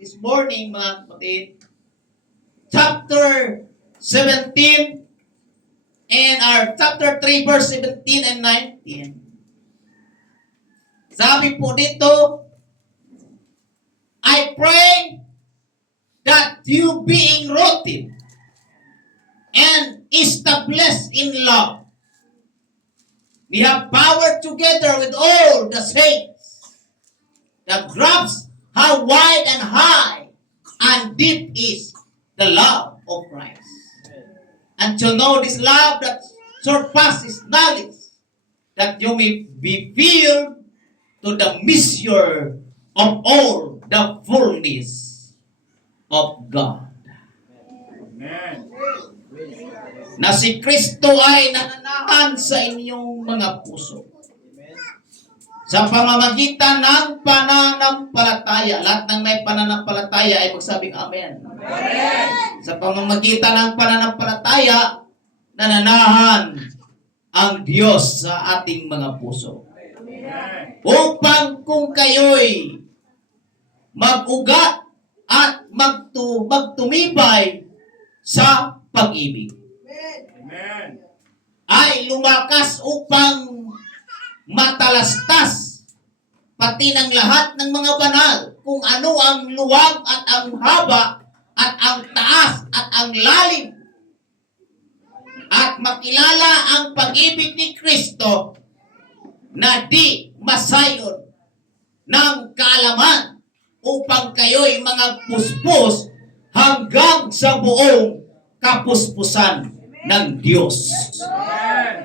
this morning, mga kapatid, chapter 17 and our chapter 3, verse 17 and 19. Sabi po dito, I pray that you being rooted and established in love, we have power together with all the saints that grasp how wide and high and deep is the love of Christ. And to know this love that surpasses knowledge, that you may be filled to the measure of all the fullness of God. Amen. Na si Kristo ay nananahan sa inyong mga puso. Sa pamamagitan ng pananampalataya. Lahat ng may pananampalataya ay magsabing Amen. Amen. Sa pamamagitan ng pananampalataya, nananahan ang Diyos sa ating mga puso. Amen. Upang kung kayo'y mag-ugat at magtumibay sa pag-ibig, Amen. ay lumakas upang matalastas pati ng lahat ng mga banal kung ano ang luwag at ang haba at ang taas at ang lalim, at makilala ang pag-ibig ni Kristo na di masayon ng kaalaman, upang kayo'y mga puspos hanggang sa buong kapuspusan ng Diyos. Amen.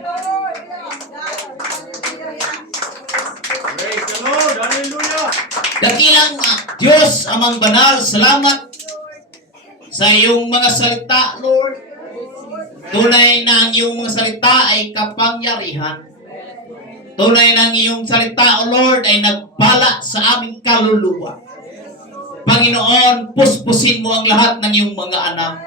Praise the Lord. Hallelujah. Dakilang Diyos, Amang Banal, salamat sa iyong mga salita, Lord. Tunay na ang iyong mga salita ay kapangyarihan. Tunay na ang iyong salita, O Lord, ay nagpala sa aming kaluluwa. Panginoon, puspusin mo ang lahat ng iyong mga anak.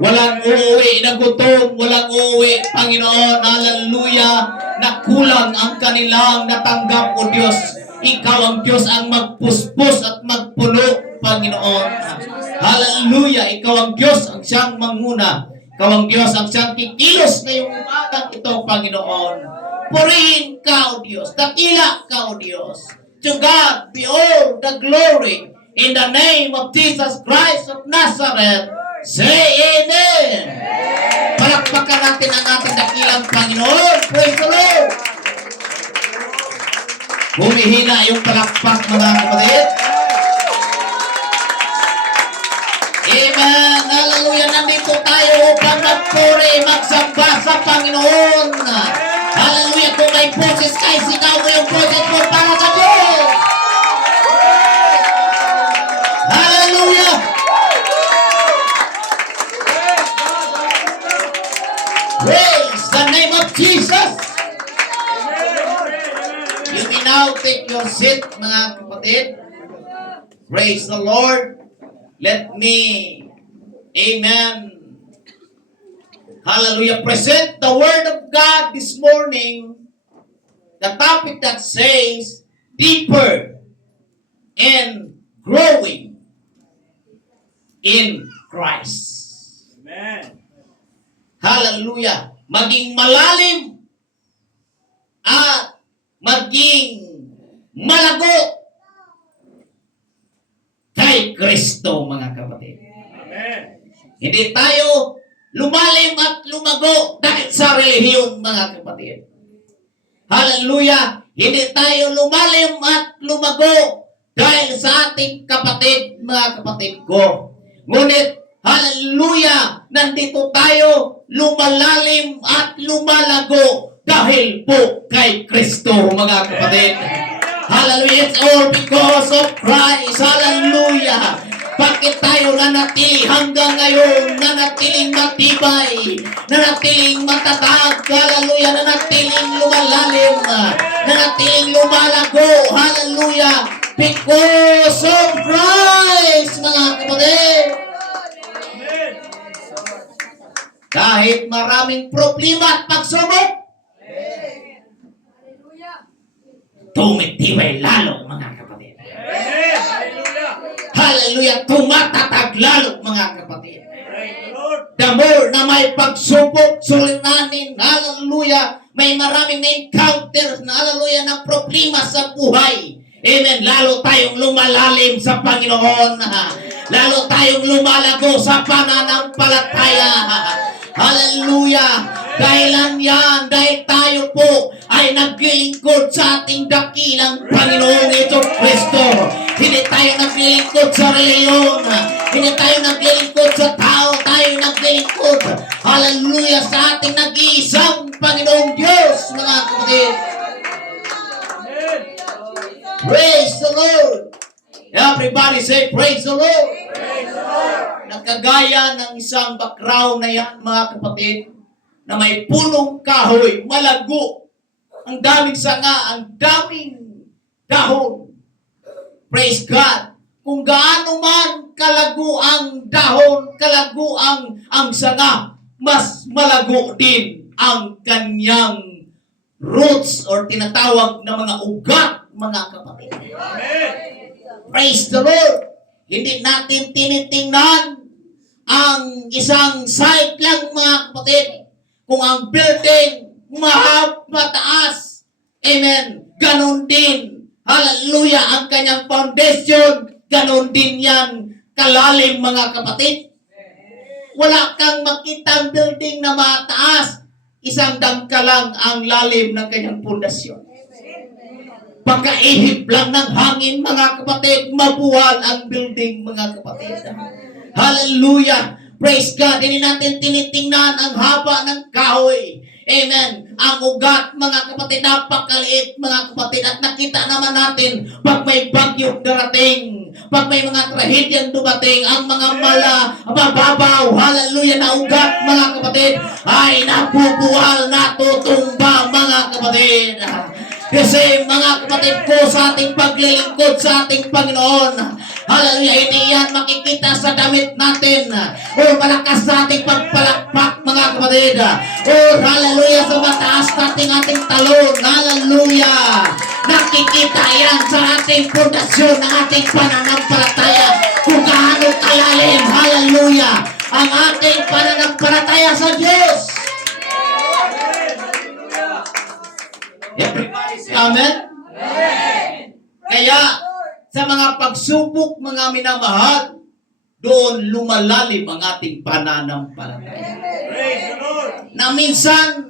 Walang uuwi na gutom, walang uuwi, Panginoon, hallelujah, na kulang ang kanilang natanggap, O Diyos. Ikaw ang Diyos ang magpuspos at magpuno, Panginoon. Hallelujah, ikaw ang Diyos ang siyang manguna. Ikaw ang Diyos ang siyang kikilos ngayong umagang ito, Panginoon. Purihin ka, O Diyos. Dakila ka, O Diyos. To God be all the glory. In the name of Jesus Christ of Nazareth, say Amen. Palakpakan natin ang ating dakilang Panginoon. Praise the Lord. Humihina yung palakpak, mga kapatid. Amen. Hallelujah. Nandito tayo upang magpuri, magsamba sa Panginoon. Hallelujah. Kung may boses kayo, sigaw mo yung boses mo para sa Diyos. Hallelujah. Praise the name of Jesus. You may now take your seat, mga kapatid. Praise the Lord. Let me, amen, hallelujah, present the Word of God this morning. The topic that says, deeper and growing in Christ. Amen. Hallelujah. Maging malalim at maging malago kay Kristo, mga kapatid. Amen. Hindi tayo lumalim at lumago dahil sa relihiyon, mga kapatid. Hallelujah. Hindi tayo lumalim at lumago dahil sa ating kapatid, mga kapatid ko. Ngunit, hallelujah, nandito tayo lumalalim at lumalago dahil po kay Kristo, mga kapatid. Hallelujah, it's all because of Christ. Hallelujah. Bakit tayo nanatili hanggang ngayon, nanatiling matibay, nanatiling matatag, hallelujah, nanatiling lumalalim, nanatiling lumalago, hallelujah, because of Christ, mga kapatid. Amen. Kahit maraming problema at pagsubok, tumitibay lalo, mga kapatid. Amen. Hallelujah. hallelujah, tumatatag lalo mga kapatid. Praise the Lord. The more na may pagsubok, suliranin, hallelujah, may maraming na-encounters na hallelujah, ng problema sa buhay. Amen. Lalo tayong lumalalim sa Panginoon. Lalo tayong lumalago sa pananampalataya. Hallelujah. Dahilan yan, dahil tayo po ay naglilingkod sa ating dakilang Panginoong Hesus Kristo. Hindi tayo naglilingkod sa reliyon. Hindi tayo naglilingkod sa tao. Tayo naglilingkod, hallelujah, sa ating nag-iisang Panginoong Diyos, mga kapatid. Amen. Praise the Lord. Everybody say, praise the Lord. Praise the Lord. Nagkagaya ng isang background na yan, mga kapatid, na may punong kahoy, malago, ang daming sanga, ang daming dahon. Praise God. Kung gaano man kalago ang dahon, kalago ang sanga, mas malago din ang kanyang roots or tinatawag na mga ugat, mga kapatid. Amen. Praise the Lord. Hindi natin tinitingnan ang isang site lang, mga kapatid. Kung ang building mataas, amen, ganon din, hallelujah, ang kanyang foundation, ganon din yan, kalalim, mga kapatid. Wala kang makitang building na mataas, isang dangka lang ang lalim ng kanyang pundasyon. Pagkaihip lang ng hangin, mga kapatid, mabuwal ang building, mga kapatid. Hallelujah. Praise God. Hindi natin tinitingnan ang haba ng kahoy. Amen. Ang ugat, mga kapatid, napakaliit, mga kapatid. At nakita naman natin, pag may bagyong darating, pag may mga trahedyang dumating, ang mga mababaw, hallelujah, na ugat, mga kapatid, ay nabubuwal, natutumba, mga kapatid. Kasi mga kapatid ko, sa ating paglilingkod sa ating Panginoon, hallelujah, hindi yan makikita sa damit natin o malakas sa ating pagpalakpak, mga kapatid, o hallelujah, sa mataas nating ating talon, hallelujah, nakikita yan sa ating pundasyon ng ating pananampalataya, kung gaano kalalim, hallelujah, ang ating pananampalataya sa Diyos. Everybody say amen? Amen. Kaya sa mga pagsubok, mga minamahal, doon lumalalim ang ating pananampalataya. Praise the Lord. Na minsan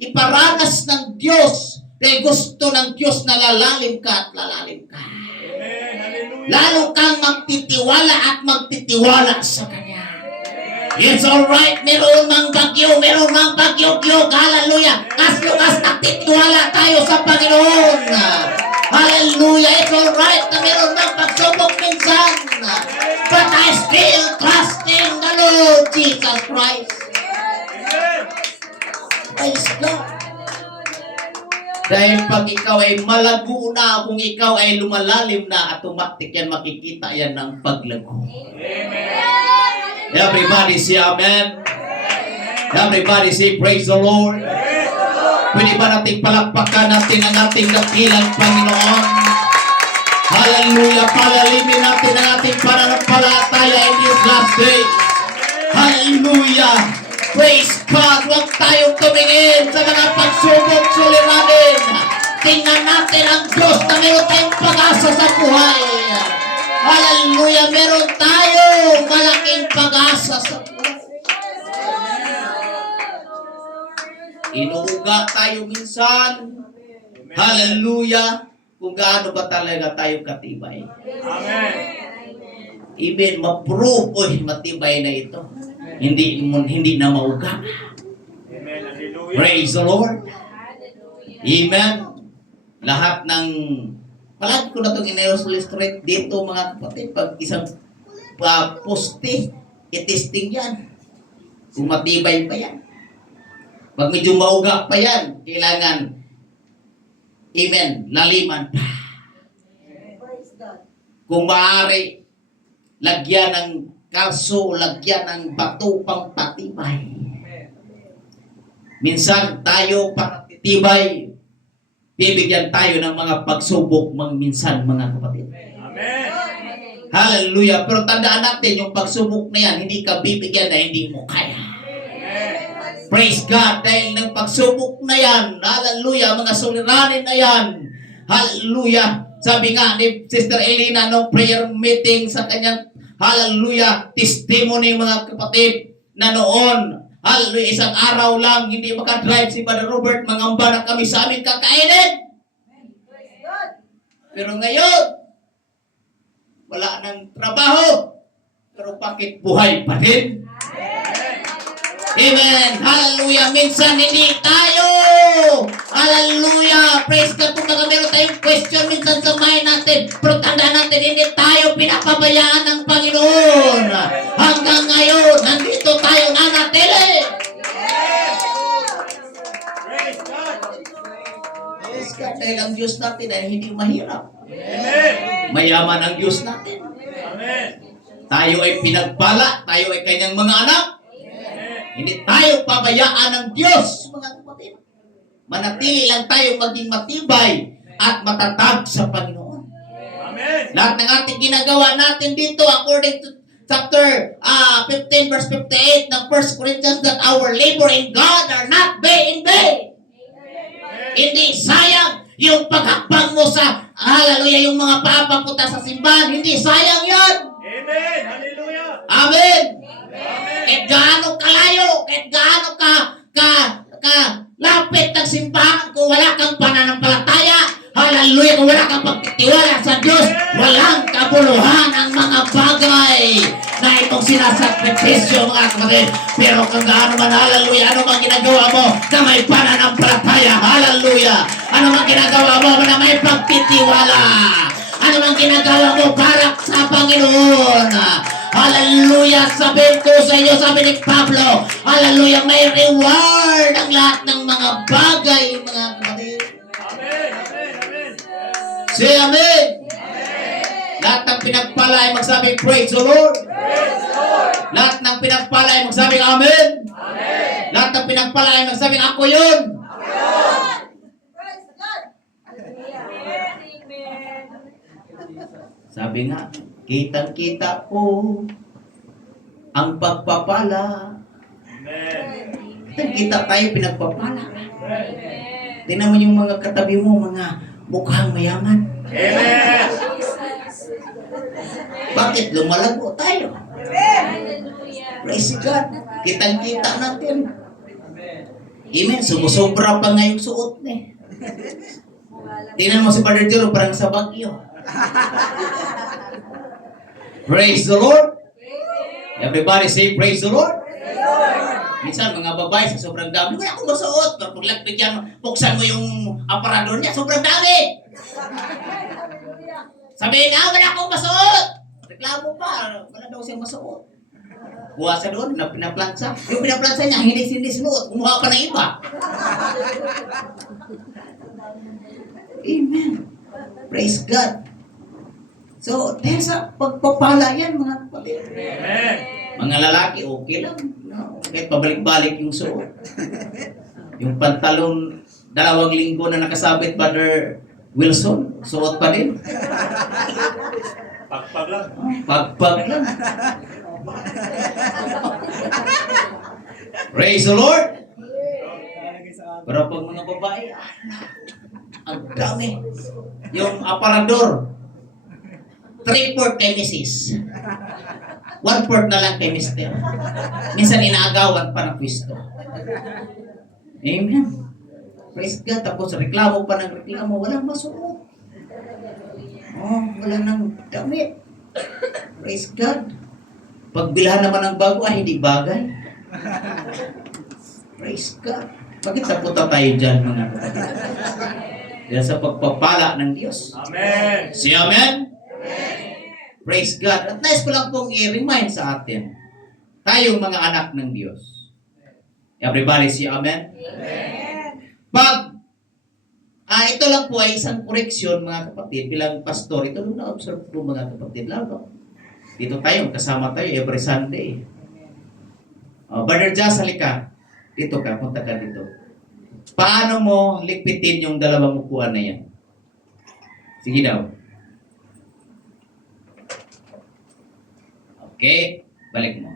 iparanas ng Diyos, dahil gusto ng Diyos na lalalim ka at lalalim ka. Amen. Hallelujah. Lalo kang magtitiwala at magtitiwala sa Kanya. It's alright, meron mang bagyo, hallelujah. As long as nagtitiwala tayo sa Panginoon, hallelujah, it's alright na meron mang pagsubok minsan. But I still trusting the Lord Jesus Christ. Amen. Praise God. Dahil pag ikaw ay malago na, kung ikaw ay lumalalim na, automatic yan, makikita yan ng paglago. Amen. Everybody say amen. Everybody say praise the Lord. Pwede ba nating palakpakan natin ang ating dakilang Panginoon? Hallelujah. Palalimin natin ang ating pananampalataya in this last day. Hallelujah. Praise God. Huwag tayong tumingin sa mga pagsubok, suliranin. Tingnan natin ang Diyos na meron tayong pag-asa sa buhay. Hallelujah. Meron tayo malaking pag-asa sa buhay. Inuuga tayo minsan. Hallelujah. Kung gaano ba talaga tayo katibay. Amen. Even ma-prove, matibay na ito. Hindi na mauga. Amen. Hallelujah. Praise the Lord. Amen. Lahat ng palagi ko na itong in-illustrate dito, mga kapatid, pag isang poste, itesting yan. Kung matibay pa yan. Pag medyo mauga pa yan, kailangan, amen, laliman pa. Kung maaari, lagyan ng kalso, lagyan ng bato pang patibay. Minsan tayo patitibay, bibigyan tayo ng mga pagsubok minsan, mga kapatid. Amen. Hallelujah. Pero tandaan natin, yung pagsubok na yan, hindi ka bibigyan na hindi mo kaya. Praise God. Dahil ng pagsubok na yan, hallelujah, mga suliranin na yan, hallelujah. Sabi nga ni Sister Elena nung prayer meeting sa kanyang, hallelujah, testimony mga kapatid na noon, hallelujah, isang araw lang, hindi makadrive si Brother Robert, mangamba na kami sa aming kakainin. Pero ngayon, wala nang trabaho, pero bakit buhay pa din? Amen. Hallelujah. Minsan hindi tayo. Hallelujah. Praise God. Kung baka meron tayong question minsan sa mind natin, pero tandaan natin, hindi tayo pinapabayaan ng Panginoon. Hanggang ngayon, nandito tayo nanatili. Praise God. Dahil ang Diyos natin ay hindi mahirap. Mayaman ang Diyos natin. Tayo ay pinagpala. Tayo ay kanyang mga anak. Hindi tayo pabayaan ng Diyos, mga kapatid. Manatili lang tayo maging matibay at matatag sa Panginoon. Amen. Lahat ng ating ginagawa natin dito, according to chapter 15 verse 58 ng 1 Corinthians, that our labor in God are not in vain. Hindi sayang yung paghakbang mo sa, hallelujah, yung mga papapunta sa simbahan. Hindi sayang yan. Amen. Hallelujah. Amen. Amen. Kahit gaano kalayo, kahit gaano lapit ng simbahan, kung wala kang pananampalataya, hallelujah, kung wala kang pagtitiwala sa Diyos, walang kabuluhan ang mga bagay na itong sinasakripisyo, mga kapatid. Pero kung gaano man, hallelujah, ano man ginagawa mo na may pananampalataya, hallelujah, ano man ginagawa mo na may pagtitiwala, ano man ginagawa mo para sa Panginoon, hallelujah, sabihin ko sa inyo, sabi ni Pablo, hallelujah, may reward ang lahat ng mga bagay, mga kapatid. Amen. Amen. Amen. Say amen. Lahat ng pinagpala ay magsabing praise the Lord. Lahat ng pinagpala ay magsabing amen. Lahat ng pinagpala ay magsabing ako yun. Sabi nga, kitang-kita ko ang pagpapala. Amen. Kita tayo pinagpapala. Tingnan mo yung mga katabi mo, mga mukhang mayaman. Amen. Bakit lumalago tayo? Praise God. Kitang-kita natin. Amen. Sumusobra pa nga yung suot niya. Tingnan mo si Brother Jero, parang sa Baguio. Praise the Lord. Everybody say praise the Lord. Minsan mga babae sa sobrang dami, wala akong masuot. Pero pag lagpigyan mo, buksan mo yung aparador niya, sobrang dami. Sabihin nga, wala akong masuot. Reklamo pa, wala daw siyang masuot. Kuha sa doon, na pinaplansa. Yung pinaplansa niya, hindi sinuot. Kumuha pa ng iba. Amen. Praise God. So, dahil sa pagpapala yan, mga kapatid. Amen. Mga lalaki, okay lang. No? Kahit pabalik-balik yung suot. Yung pantalon, 2 linggo na nakasabit, Brother Wilson, suot pa din. Pagpag lang. Pagpag lang. Praise the Lord. Pero pag mga babae, ang dami. Yung aparador, 3/4 kay Mrs. 1/4 na lang kay Mr. Minsan inaagawan pa ng pwisto. Amen. Praise God. Tapos reklamo pa ng reklamo. Walang masuot. Oh, wala nang damit. Praise God. Pagbilhan naman ng bago ay hindi bagay. Praise God. Bakit napunta tayo dyan, mga kapatid? Dahil sa pagpapala ng Diyos. Amen. Si Amen? Praise God. At nais ko lang pong i-remind sa atin, tayong mga anak ng Diyos. Everybody say Amen? Pag, ito lang po ay isang koreksyon, mga kapatid, bilang pastor, ito lang na-observe po, mga kapatid, lalo. Dito tayo, kasama tayo every Sunday. Brother Jazz, halika. Dito ka, punta ka dito. Paano mo ligpitin yung 2 upuan na yan? Sige daw. Okay? Balik mo.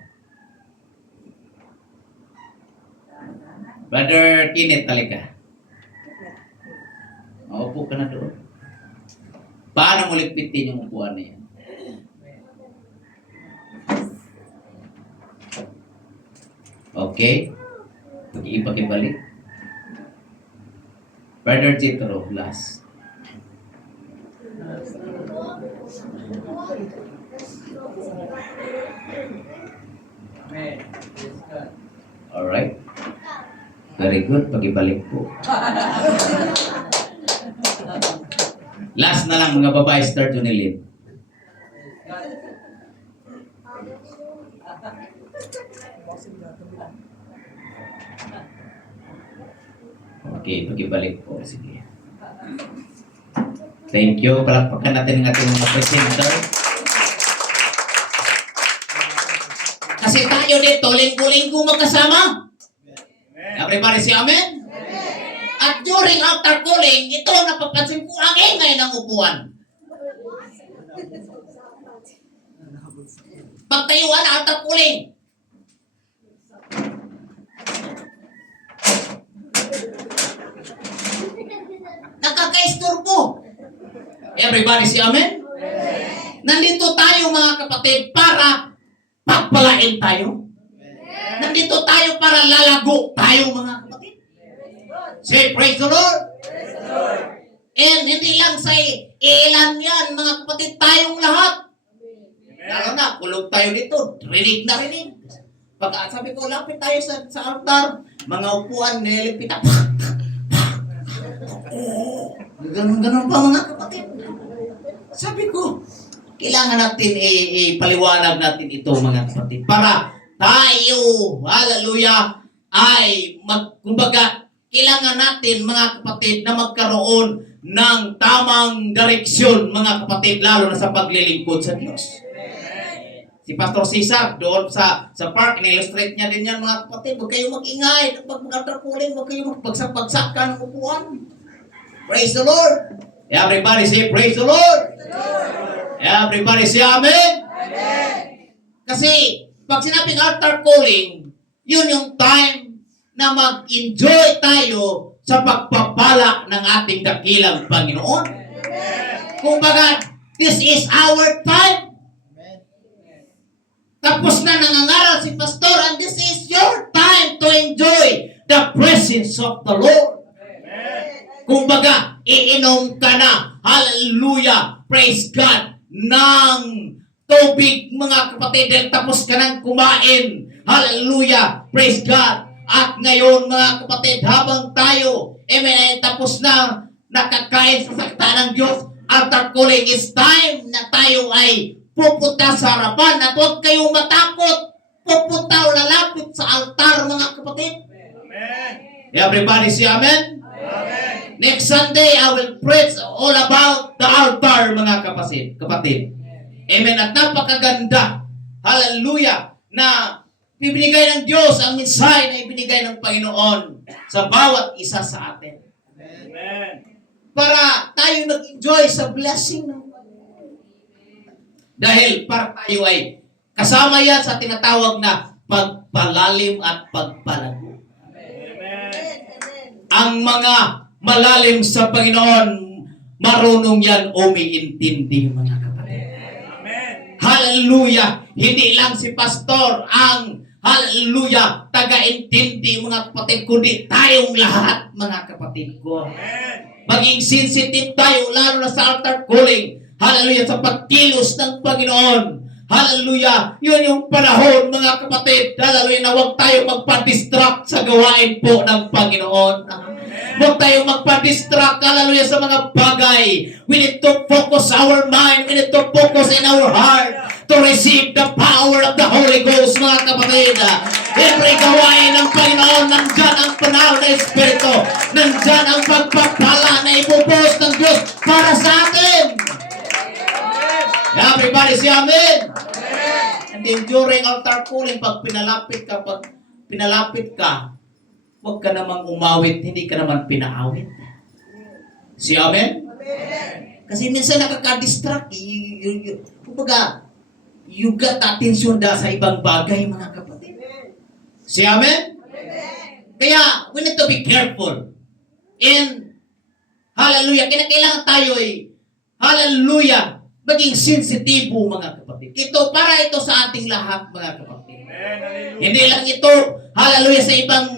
Brother Kenneth, talika. Maupo ka na doon. Paano mo ligpitin yung upuan na yan? Okay? Pag-iipag-ibalik. Brother Jethro, last. Alright. Very good. Pag-ibalik po. Last na lang mga babae, Star Junilin. Okay, pag-ibalik po. Sige. Thank you. Palakpakan natin ang ating mga presenter. Kasi tayo dito, linggo-linggo magkasama. Everybody say amen? At during altar calling, ito napapansin ko ang ingay ng upuan. Pagtayuan, altar calling. Nakaka-istorbo. Everybody say amen? Nandito tayo mga kapatid para pagpalain tayo. Nandito tayo para lalago tayo mga kapatid. Say praise the Lord. And hindi lang sa ilan yan mga kapatid, tayong lahat. Lalo na, kulog tayo dito. Rinig na rinig. Pag sabi ko, lapit tayo sa altar, mga upuan, nilipit ako. Ganun pa mga kapatid. Sabi ko, kailangan natin ipaliwanag natin ito mga kapatid. Para tayo, hallelujah, ay kumbaga, kailangan natin mga kapatid na magkaroon ng tamang direksyon mga kapatid, lalo na sa paglilingkod sa Diyos. Si Pastor Cesar, doon sa park, in-illustrate niya din yan mga kapatid. Huwag kayong mag-ingay. Pag mag-altar calling, huwag kayong magpagsak-pagsakan ng upuan. Praise the Lord. Everybody say, praise the Lord. Everybody say, amen. Kasi, pag sinabing altar calling, yun yung time na mag-enjoy tayo sa pagpapala ng ating dakilang Panginoon. Kumbaga, this is our time. Tapos na nangangaral si Pastor, and this is your time to enjoy the presence of the Lord. Kumbaga, iinom ka na, hallelujah, praise God, ng tubig mga kapatid, tapos ka nang kumain, hallelujah, praise God. At ngayon mga kapatid, habang tayo, amen, tapos na nakakain sa salita ng Diyos, altar calling is time na tayo ay pupunta sa harapan at huwag kayong matakot. Pupunta o lalapit sa altar mga kapatid. Amen. Everybody say amen? Amen. Next Sunday, I will preach all about the altar mga kapatid. Amen. At napakaganda, hallelujah, na ibinigay ng Diyos ang mensahe na ibinigay ng Panginoon sa bawat isa sa atin. Amen. Para tayo nag-enjoy sa blessing ng dahil para tayo ay kasama yan sa tinatawag na pagpalalim at pagpalago. Amen. Ang mga malalim sa Panginoon, marunong yan umiintindi mga kapatid. Amen. Hallelujah! Hindi lang si pastor ang hallelujah, taga-intindi mga kapatid, kundi tayong lahat mga kapatid ko. Amen. Maging sensitive tayo, lalo na sa altar calling. Hallelujah, sa pagkilos ng Panginoon. Hallelujah, yun yung panahon mga kapatid. Hallelujah, na huwag tayo magpa-distract sa gawain po ng Panginoon. Huwag tayo magpa-distract, hallelujah, sa mga bagay. We need to focus our mind. We need to focus in our heart to receive the power of the Holy Ghost, mga kapatid. Every gawain ng Panginoon, nandyan ang panahon ng Espiritu. Nandyan ang pagpapala na ibubuhos ng Diyos para sa atin. Everybody say amen. And then during altar calling, pag pinalapit ka, huwag ka namang umawit, hindi ka naman pinaawit. Say amen? Kasi minsan nakaka-distract. Kumbaga, you got attention da sa ibang bagay, mga kapatid. Si Amen? Kaya, we need to be careful. And, hallelujah, kinakailangan tayo hallelujah, maging sensitibo, mga kapatid. Ito, para ito sa ating lahat, mga kapatid. Hindi lang ito, hallelujah, sa ibang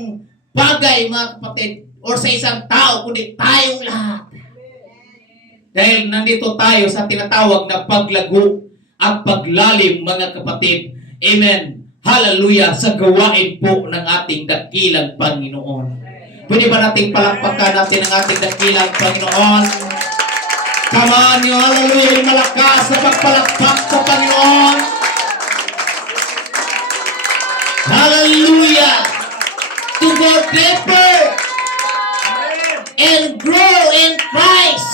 bagay, mga kapatid, or sa isang tao, kundi tayong lahat. Dahil nandito tayo sa tinatawag na paglago at paglalim, mga kapatid. Amen. Hallelujah, sa gawain po ng ating dakilang Panginoon. Pwede ba nating palakpakan natin ang ating dakilang Panginoon? Come on, yung hallelujah, yung malakas sa pagpalakpak sa Panginoon. Hallelujah! To go deeper and grow in Christ,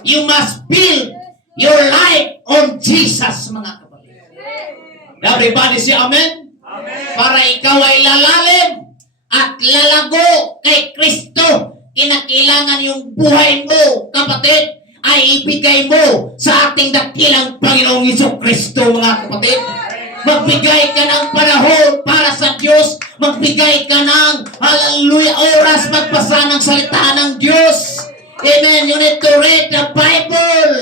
you must build your life on Jesus, mga kapatid. Everybody say amen? Amen. Para ikaw ay lalalim at lalago kay Kristo, kinakailangan yung buhay mo, kapatid, ay ibigay mo sa ating dakilang Panginoong Jesucristo, mga kapatid. Magbigay ka ng panahon para sa Diyos. Magbigay ka ng, hallelujah, oras magbasa ng salita ng Diyos. Amen. You need to read the Bible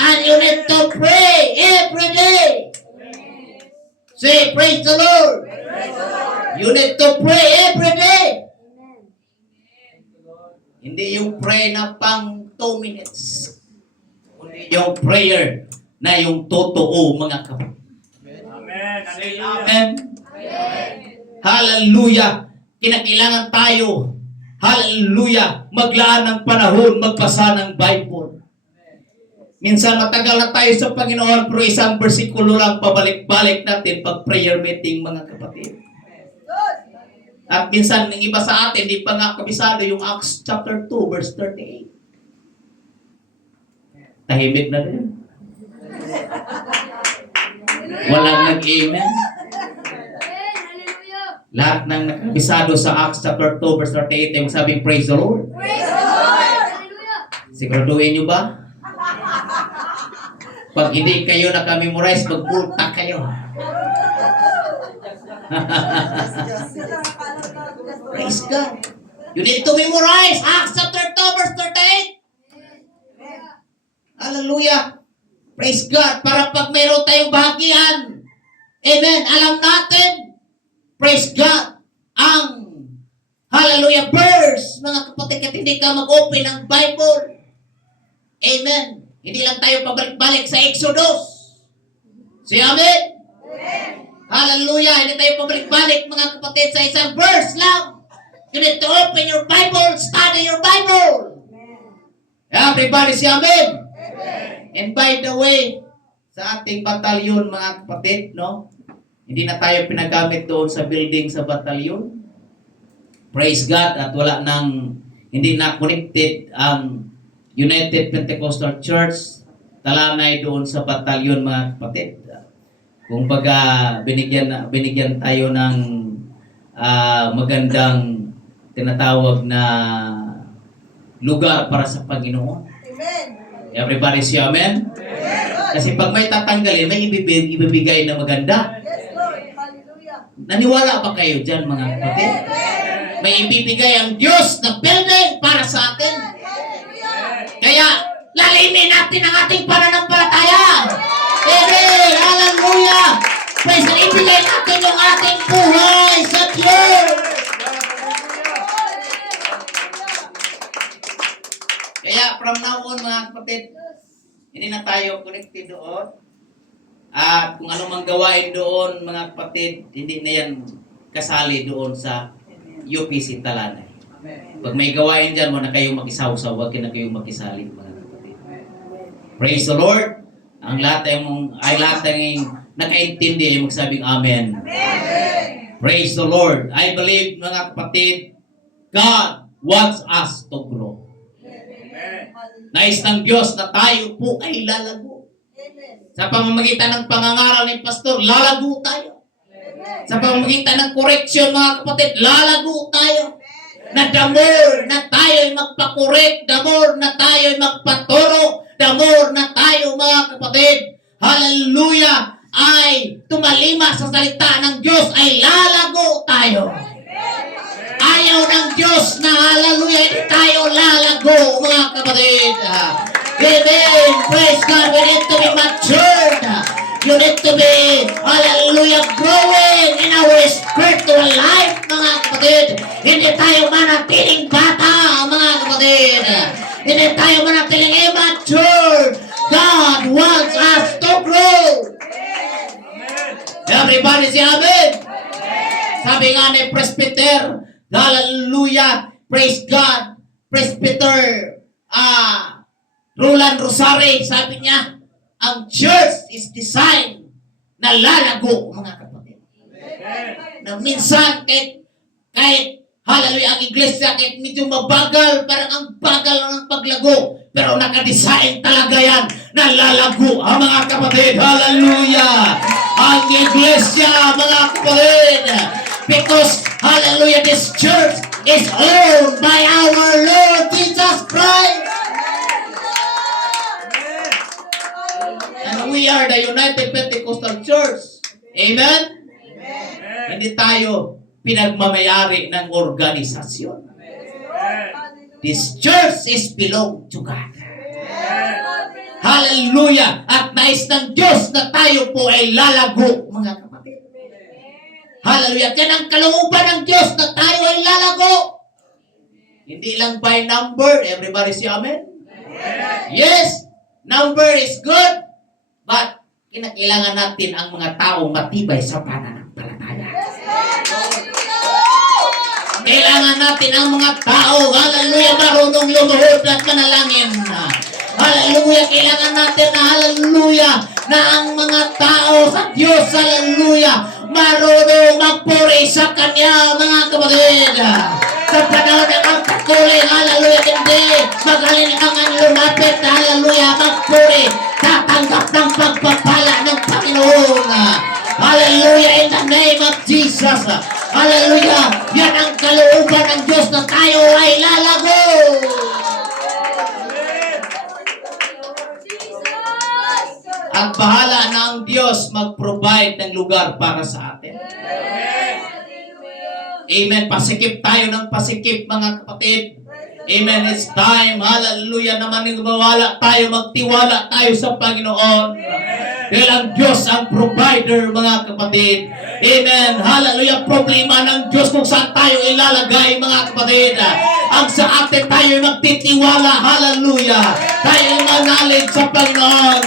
and you need to pray every day. Say, praise the Lord. You need to pray every day. Hindi yung pray na pang 2 minutes. Kundi yung prayer na yung totoo, mga kapatid. Amen. Say Hallelujah. amen. Hallelujah. Kinakailangan tayo, hallelujah, maglaan ng panahon, magbasa ng Bible. Minsan matagal na tayo sa Panginoon, pero isang bersikulo lang pabalik-balik natin pag prayer meeting, mga kapatid. At minsan, ng iba sa atin, di pa nga kabisado yung Acts chapter 2, verse 38. Tahimik na rin. Walang nag-amen. Lahat ng nakabisado sa Acts chapter 2, verse 38, ay magsabing, praise the Lord. Siguraduhin nyo ba? Pag hindi kayo nakamemorize, magpulta kayo. Praise God. You need to memorize Acts chapter 2, verse 38. Hallelujah. Praise God. Para pag mayroon tayong bahagian, amen, alam natin, praise God, ang hallelujah verse, mga kapatid, at hindi ka mag-open ng Bible. Amen. Hindi lang tayo pabalik-balik sa Exodus. Say amen. Hallelujah. Hindi tayo pabalik-balik, mga kapatid, sa isang verse lang. You need to open your Bible, study your Bible. Everybody say amen. And by the way, sa ating batalyon, mga kapatid, no? Hindi na tayo pinagamit doon sa building sa batalyon. Praise God. At wala nang, hindi na connected ang United Pentecostal Church, Talanay doon sa batalyon, mga kapatid. Kung baga, binigyan tayo ng magandang tinatawag na lugar para sa Panginoon. Amen. Everybody say amen? Kasi pag may tatanggalin, may ibibigay na maganda. Yes, Lord. Hallelujah. Naniwala ba kayo dyan, mga kapatid? May ibibigay ang Diyos na building para sa atin. Kaya, lalimin natin ang ating pananampalataya. Amen! Hallelujah! Praise God! Ibigay natin yung ating buhay sa Diyos. Kaya, from now on, mga kapatid, hindi na tayo connected doon. At kung ano mang gawain doon, mga kapatid, hindi na yan kasali doon sa UPC Talanay. Pag may gawain dyan, wala na kayong makisawsaw, huwag na kayong makisali, mga kapatid. Praise the Lord! Ang lahat ay nakaintindi ay magsabing Amen. Praise the Lord! I believe, mga kapatid, God wants us to grow. Nais ng Diyos na tayo po ay lalago. Sa pamamagitan ng pangangaral ng pastor, lalago tayo. Sa pamamagitan ng correction, mga kapatid, lalago tayo. Na the more na tayo ay magpakorek, the more na tayo ay magpaturo, the more na tayo, mga kapatid, hallelujah, ay tumalima sa salita ng Diyos, ay lalago tayo. Ayaw ng Diyos na hallelujah, hindi tayo lalago, mga kapatid. Amen. Praise God. We need to be matured. You need to be, hallelujah, growing in our spiritual life, mga kapatid. Hindi tayo manatiling bata, mga kapatid. Hindi tayo manatiling immature. God wants us to grow. Everybody say amen. Sabi nga ni Presbyter, hallelujah, praise God, Presbyter, Roland Rosare, sabi niya, ang church is designed na lalago, mga kapatid. Na minsan, kahit hallelujah, ang iglesia, kahit medyo mabagal, parang ang bagal ng paglago, pero nakadesign talaga yan na lalago, mga kapatid. Hallelujah! Ang iglesia, mga kapatid, because, hallelujah, this church is owned by our Lord Jesus Christ. And we are the United Pentecostal Church. Amen? Hindi tayo pinagmamayari ng organisasyon. This church is belong to God. Hallelujah! At nais ng Diyos na tayo po ay lalago, mga kapatid. Hallelujah! Yan ang kalooban ng Diyos na tayo ay lalago. Hindi lang by number. Everybody say amen? Yes, number is good. But, kinakailangan natin ang mga taong matibay sa pananampalataya. Kailangan natin ang mga tao, hallelujah, marunong lumuhod at manalangin. Hallelujah, kailangan natin na hallelujah, na ang mga tao sa Diyos, hallelujah, marunong magpuri sa Kanya, mga kapatid. Sa panahon ng pagpuri, hallelujah, hindi magalinangan lumapit, hallelujah, magpuri, tatanggap ng pagpapala ng Panginoon. Hallelujah, in the name of Jesus. Hallelujah, yan ang kalooban ng Diyos na tayo ay lalago. Ang bahala na ang Diyos mag-provide ng lugar para sa atin. Amen. Pasikip tayo ng pasikip, mga kapatid. Amen. It's time. Hallelujah. Na maniniwala tayo, magtiwala tayo sa Panginoon. Dahil ang Diyos ang provider, mga kapatid. Amen. Hallelujah. Problema ng Diyos kung saan tayo ilalagay, mga kapatid. Ang sa atin tayo magtitiwala. Hallelujah. Tayo manalig sa Panginoon.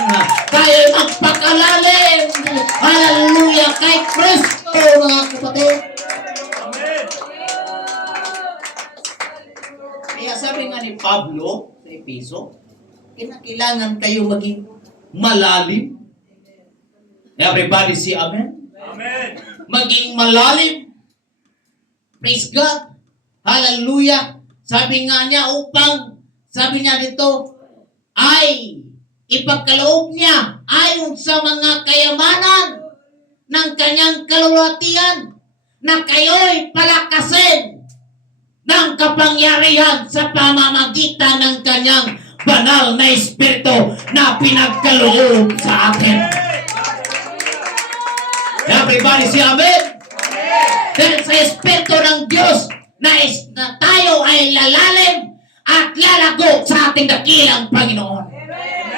Tayo magpakalalim. Hallelujah. Kay Kristo, mga kapatid. Kaya sabi nga ni Pablo sa Epeso, kinakailangan kayo maging malalim. Everybody say amen? Amen. Maging malalim. Praise God. Hallelujah. Sabi nga niya sabi niya dito, ay ipagkaloob niya ayon sa mga kayamanan ng kanyang kalulatian na kayo'y palakasin ng kapangyarihan sa pamamagitan ng kanyang banal na espiritu na pinagkaloob sa atin. Everybody say amen? Dahil sa espiritu ng Diyos na tayo ay lalalim at lalago sa ating dakilang Panginoon.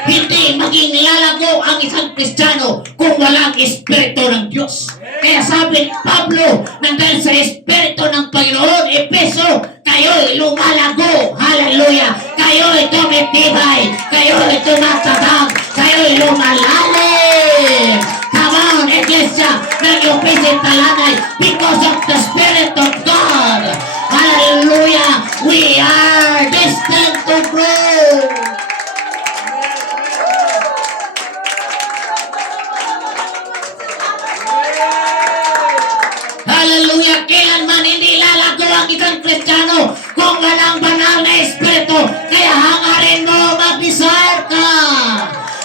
Hindi maging lalago ang isang Kristiyano kung walang espiritu ng Diyos. Kaya sabi ni Pablo, na dahil sa espiritu ng Panginoon, Epeso, kayo'y lumalago. Hallelujah! Kayo'y tumitibay. Kayo'y tumatatag. Kayo'y lumalalim. Come on, Iglesia, ng iyong pisit talanay, because of the Spirit of God. Hallelujah! We are destined to grow. Hallelujah! Kailanman hindi lalago ang isang Kristiyano kung walang banal na espiritu. Kaya hangarin mo, mag-desire ka.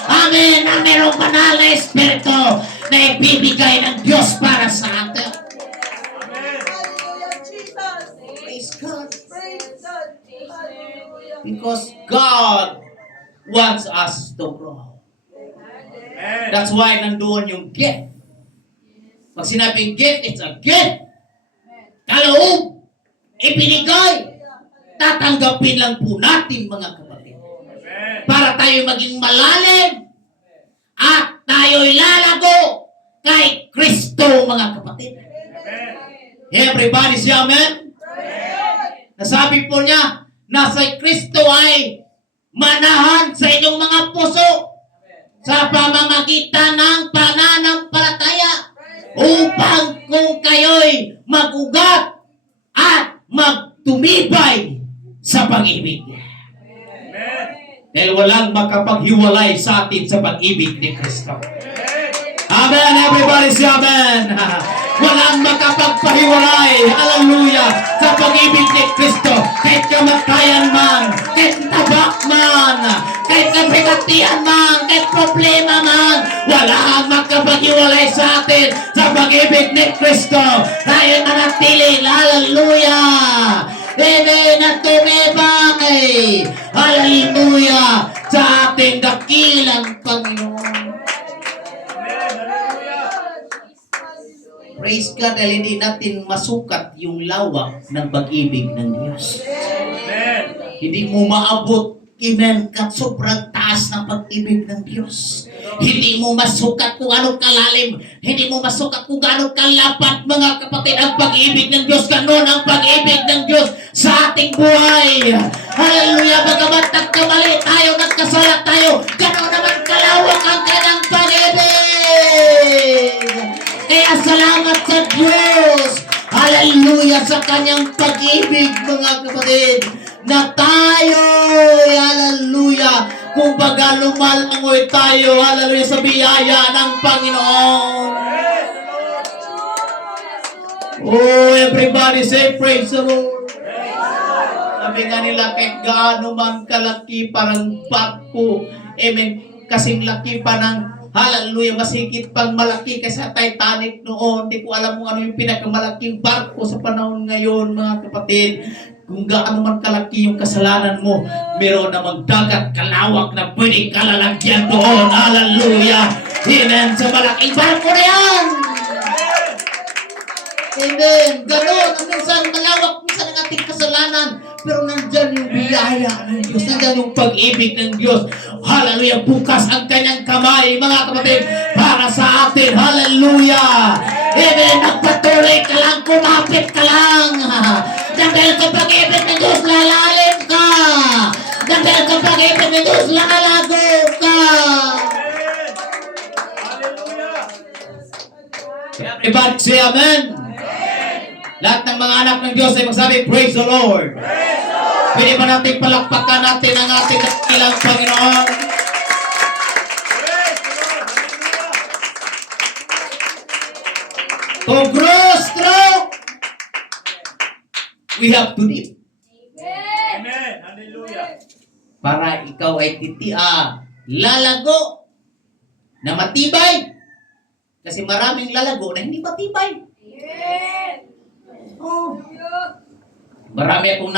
Amen! Ang merong banal na espiritu na ibibigay ng Diyos para sa atin. Hallelujah, Jesus. Praise God. Praise God. Hallelujah. Because God wants us to grow. Amen. That's why nandoon yung gift. Pag sinabing gift, it's a gift. Kaloob, ibinigay. Tatanggapin lang po natin, mga kapatid. Amen. Para tayo maging malalim at tayo'y lalago kay Kristo, mga kapatid. Amen. Everybody say amen? Nasabi po niya, na si Kristo ay manahan sa inyong mga puso sa pamamagitan ng pananampalataya upang kung kayo'y magugat at magtumibay sa pag-ibig. Amen. Dahil walang makapaghiwalay sa atin sa pag-ibig ni Kristo. Amen. Amen, everybody say amen. Walang makapagpahiwalay, hallelujah, sa pag-ibig ni Kristo. Kahit kamatayan man, kahit tabak man, kahit kabigatian man, kahit problema man, walang makapaghiwalay sa atin sa pag-ibig ni Kristo. Tayo manatili, hallelujah. Amen, at tumibay, hallelujah, sa ating dakilang Panginoon. Praise God, dahil hindi natin masukat yung lawak ng pag-ibig ng Diyos. Amen. Hindi mo maabot, amen, kat sobrang taas ng pag-ibig ng Diyos. Hindi mo masukat kung anong kalalim. Hindi mo masukat kung anong kalapat, mga kapatid, ang pag-ibig ng Diyos. Ganon ang pag-ibig ng Diyos sa ating buhay. Hallelujah, bagamat nagkamali tayo, nagkasala tayo, ganon naman kalawak ang kanyang pag-ibig. Kaya salamat sa Diyos. Hallelujah sa kanyang pag-ibig, mga kapatid. Na tayo, hallelujah, kung baga lumalangoy tayo, hallelujah, sa biyaya ng Panginoon. Oh, everybody say praise the Lord. Sabi nga nila, kahit gaano man kalaki, parang barko, amen, kasing laki pa ng hallelujah, masigit pang malaki kaysa Titanic noon. Hindi ko alam kung ano yung pinakamalaking barko sa panahon ngayon, mga kapatid. Kung gaano man kalaki yung kasalanan mo, meron namang dagat kalawak na pwedeng kalalagyan doon. Hallelujah! Amen! Sa malaking barko na yan! Amen! Ganon! Minsan malawak, minsan ang ating kasalanan. Pero nandyan yung biyaya ng Diyos. Nandyan yung pag-ibig ng Diyos. Hallelujah! Bukas ang kanyang kamay, mga kapatid, para sa atin. Hallelujah! Amen! Nagpatuloy ka lang, kumapit ka lang. Dahil sa pag-ibig ng Diyos, lalalim ka. Dahil sa pag-ibig ng Diyos, lalago ka. Hallelujah. Everybody say amen. Lahat ng mga anak ng Diyos ay magsabi, praise the Lord. Pwede ba natin palakpakan natin ang ating dakilang Panginoon? To grow strong, we have to live. Amen. Hallelujah. Para ikaw ay lalago na matibay. Kasi maraming lalago na hindi matibay. Oh. Marami akong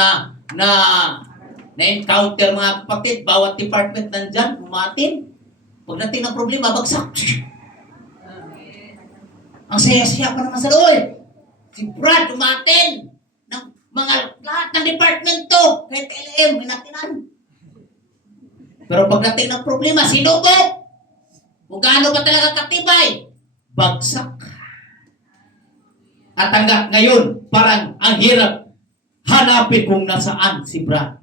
na-encounter, mga kapatid. Bawat department nandyan, umatin. Pagdating ng problema, bagsak. Ang saya-saya pa naman sa loob. Si Brad umatin ng mga lahat ng department to. Kahit LM, hinatinan. Pero pagdating ng problema, sinubo. Kung gaano ba talaga katibay, bagsak. At hanggang ngayon, parang ang hirap hanapin kung nasaan si Brad.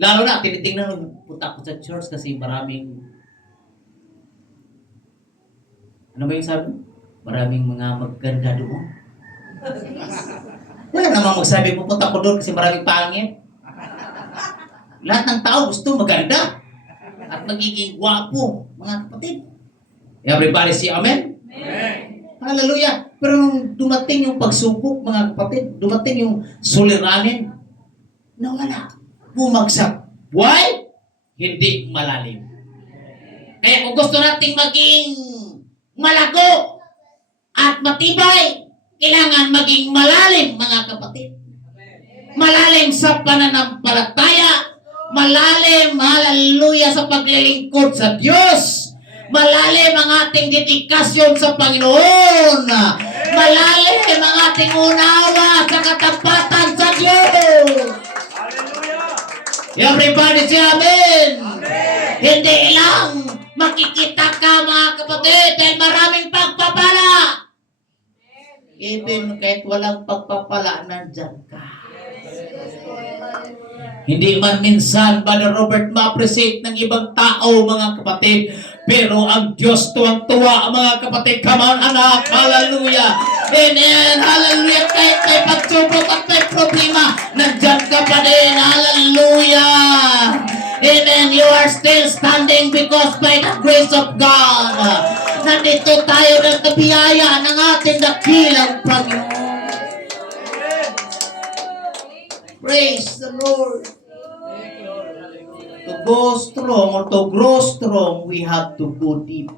Lalo na, tinitingnan nung punta ko sa church kasi maraming, ano ba yung sabi? Maraming mga maganda doon. Wala namang magsabi, pupunta ko doon kasi maraming pangit. Lahat ng tao gusto maganda at magiging gwapo, mga kapatid. Everybody say amen? Amen. Hallelujah. Pero nung dumating yung pagsubok, mga kapatid, dumating yung suliranin, nawala. Bumagsak. Why? Hindi malalim. Kaya kung gusto nating maging malago at matibay, kailangan maging malalim, mga kapatid. Malalim sa pananampalataya, malalim, hallelujah, sa paglilingkod sa Diyos. Malalim ang ating dedikasyon sa Panginoon. Malalim ang ating unawa sa katapatan sa Diyos. Hallelujah. Everybody say amen. Amen. Hindi lang makikita ka mga kapatid dahil maraming pagpapala. Even kahit walang pagpapala, nandyan ka. Hindi man minsan, Brother Robert, ma-appreciate ng ibang tao, mga kapatid. Pero ang Diyos tuwang-tuwa, mga kapatid. Come on, anak. Hallelujah. Amen. Hallelujah. Kahit may pagsubok at may problema, nandyan ka pa din. Hallelujah. Amen. You are still standing because by the grace of God, nandito tayo ng kabiyaya ng ating dakilang Panginoon. Praise the Lord. To go strong or to grow strong, we have to go deep.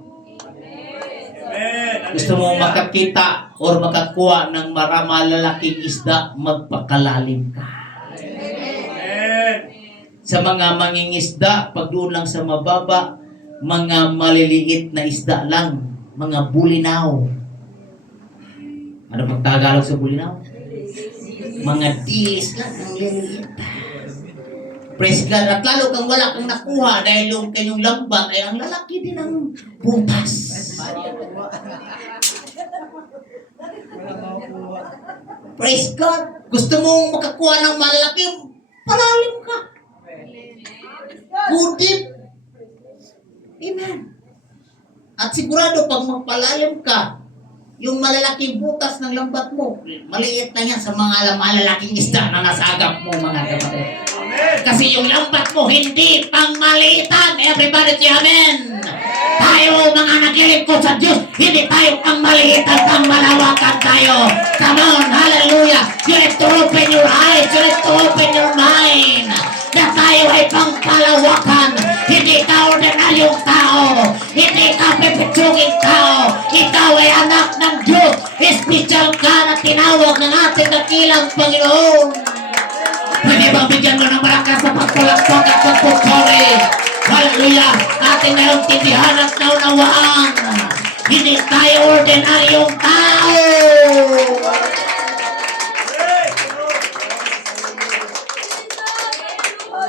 Amen. Gusto mo makakita or makakuha ng malalaking isda, magpakalalim ka. Amen. Sa mga mangingisda, pag doon lang sa mababa, mga maliliit na isda lang, mga bulinaw. Ano pag Tagalog sa bulinaw? Mga dilis lang ang liliit. Praise God. At lalo kang wala kang nakuha dahil yung kanyang lambat ay ang lalaki din ng butas. Praise God. Gusto mong makakuha ng malaki, palalim ka. Go deep. Amen. At sigurado pag magpalalim ka, yung malalaking butas ng lambat mo, maliit na yan sa mga malalaking isda na nasa agap mo, mga kapatid. Amen. Kasi yung lambat mo, hindi pang maliitan. Everybody say amen. Tayo, mga naglilingkod sa Diyos, hindi tayo pang maliitan, pang malawakan tayo. Come on, hallelujah. You have to open your eyes, you have to open your mind. Na tayo ay pang palawakan. Hindi ka ordinaryong tao. Hindi ka pipitsuging tao. Ikaw ay anak ng Diyos. Espesyal ka na tinawag ng ating dakilang Panginoon. Pwede bang bigyan mo ng malakas sa pagpulakpak at pagpupuri? Hallelujah! Ating naintindihan at naunawaan. Hindi tayo ordinaryong tao.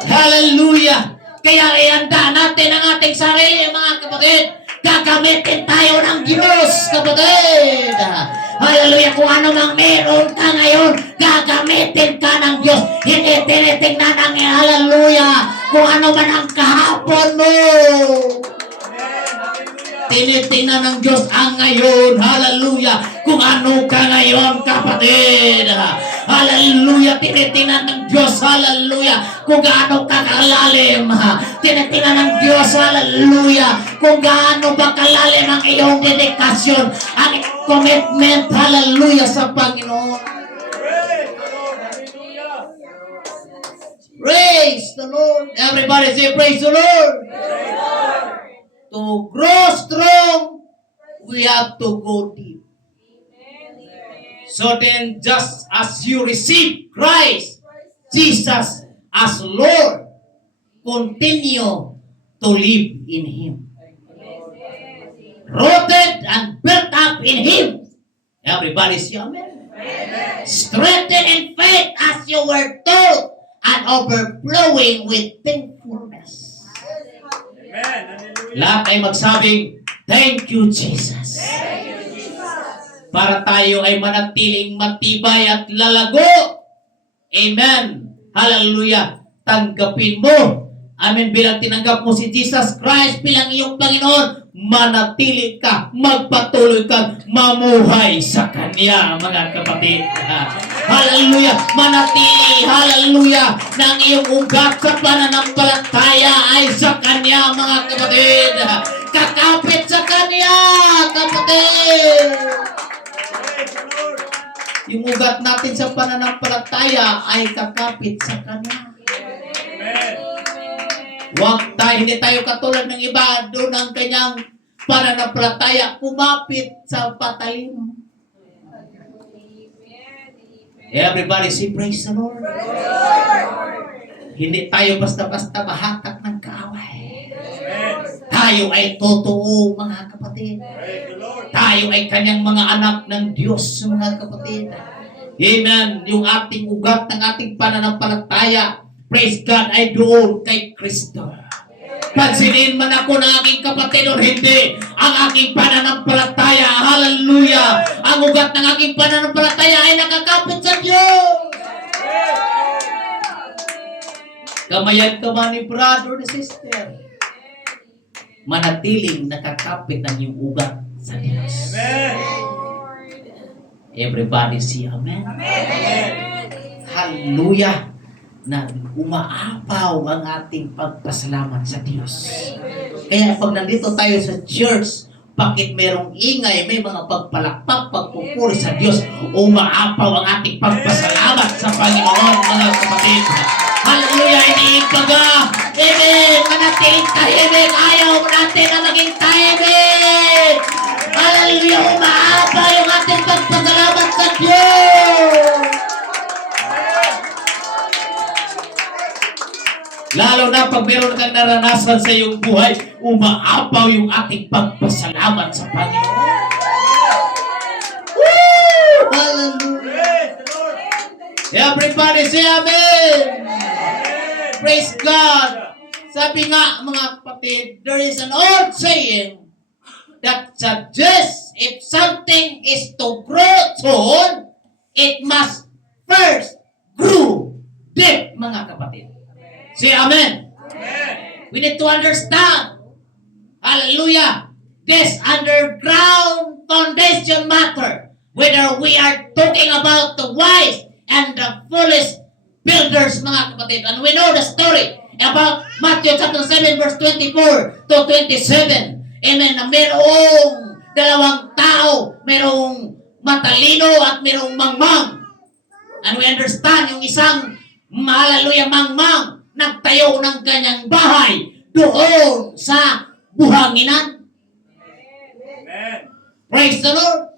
Hallelujah! Kaya ihanda natin ang ating sarili, mga kapatid. Gagamitin tayo ng Diyos, kapatid. Hallelujah! Kung ano mang meron ka ngayon, gagamitin ka ng Diyos. Hindi tinitingnan ang hallelujah kung ano man ang kahapon mo. Tinitingnan ng Diyos ang ngayon. Hallelujah. Kung ano ka ngayon, kapatid. Hallelujah. Tinitingnan ng Diyos. Hallelujah. Kung gaano ka kalalim. Tinitingnan ng Diyos. Hallelujah. Kung gaano ba kalalim ang iyong dedikasyon, ang commitment. Hallelujah sa Panginoon. Praise the Lord. Everybody say praise the Lord. To grow strong, we have to go deep. So then, just as you receive Christ, Jesus as Lord, continue to live in Him. Rooted and built up in Him. Everybody say amen. Strengthened in faith as you were taught, and overflowing with thankfulness. Amen. Lahat ay magsabing, thank you, Jesus. Para tayo ay manatiling matibay at lalago. Amen. Hallelujah. Tanggapin mo. Amen. Bilang tinanggap mo si Jesus Christ bilang iyong Panginoon, manatili ka, magpatuloy ka, mamuhay sa Kanya, mga kapatid. Hallelujah. Manatili, hallelujah, ng iyong ugat sa pananampalataya ay sa Kanya, mga kapatid. Kakapit sa Kanya, kapatid. Yung ugat natin sa pananampalataya ay kakapit sa Kanya. Hindi tayo katulad ng iba, doon ang kanyang pananampalataya kumapit sa patalim. Everybody say praise the Lord. Hindi tayo basta-basta mahatak ng kaaway. Amen. Tayo ay totoo, mga kapatid. Praise the Lord. Tayo ay kanyang mga anak ng Diyos, mga kapatid. Amen. Yung ating ugat ng ating pananampalataya, praise God, ay doon kay Kristo. Pansinin man ako ng aking kapatid o hindi, ang aking pananampalataya, hallelujah, ang ugat ng aking pananampalataya ay nakakapit sa Diyos. Kamayan ka man ni brother or sister, manatiling nakakapit ang iyong ugat sa Diyos. Amen. Everybody say amen. Amen. Hallelujah. Na umaapaw ang ating pagpasalamat sa Diyos. Kaya pag nandito tayo sa church, bakit merong ingay, may mga pagpalakpak, pagpupuri sa Diyos, umaapaw ang ating pagpasalamat sa Panginoon, mga kapatid. Hallelujah, iniibaga. Amen. Manatiling tahimik. Ayaw natin na maging tahimik. Hallelujah, umaapaw yung ating pagpasalamat sa Diyos. Lalo na pag meron kang naranasan sa iyong buhay, umaapaw yung ating pagpasalamat sa Panginoon. Woo! Hallelujah! Praise the Lord. Everybody say amen! Amen. Praise God! Sabi nga mga kapatid, there is an old saying that suggests if something is to grow tall, it must first grow deep, mga kapatid. Say amen. Amen. We need to understand. Hallelujah. This underground foundation matter. Whether we are talking about the wise and the foolish builders, mga kapatid. And we know the story about Matthew chapter 7 verse 24 to 27. Amen. Na mayroong dalawang tao. Mayroong matalino at mayroong mangmang. And we understand yung isang hallelujah mangmang nagtayo ng kanyang bahay doon sa buhanginan. Amen. Praise the Lord.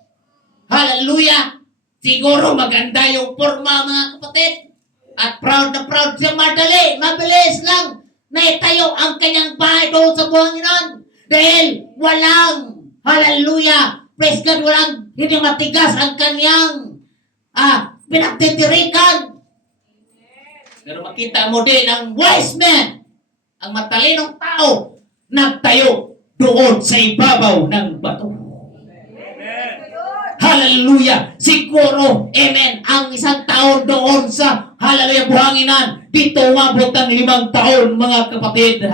Hallelujah. Siguro maganda yung forma, mga kapatid. At proud na proud siya. Madali, mabilis lang naitayo ang kanyang bahay doon sa buhanginan. Dahil walang, hallelujah, praise God, walang, hindi matigas ang kanyang pinagtitirikan. Pero makita mo din ang wise man, ang matalinong tao, nagtayo doon sa ibabaw ng bato. Amen. Hallelujah! Siguro, amen, ang isang taon doon sa hallelujah buhanginan, dito umabot ang 5 taon, mga kapatid.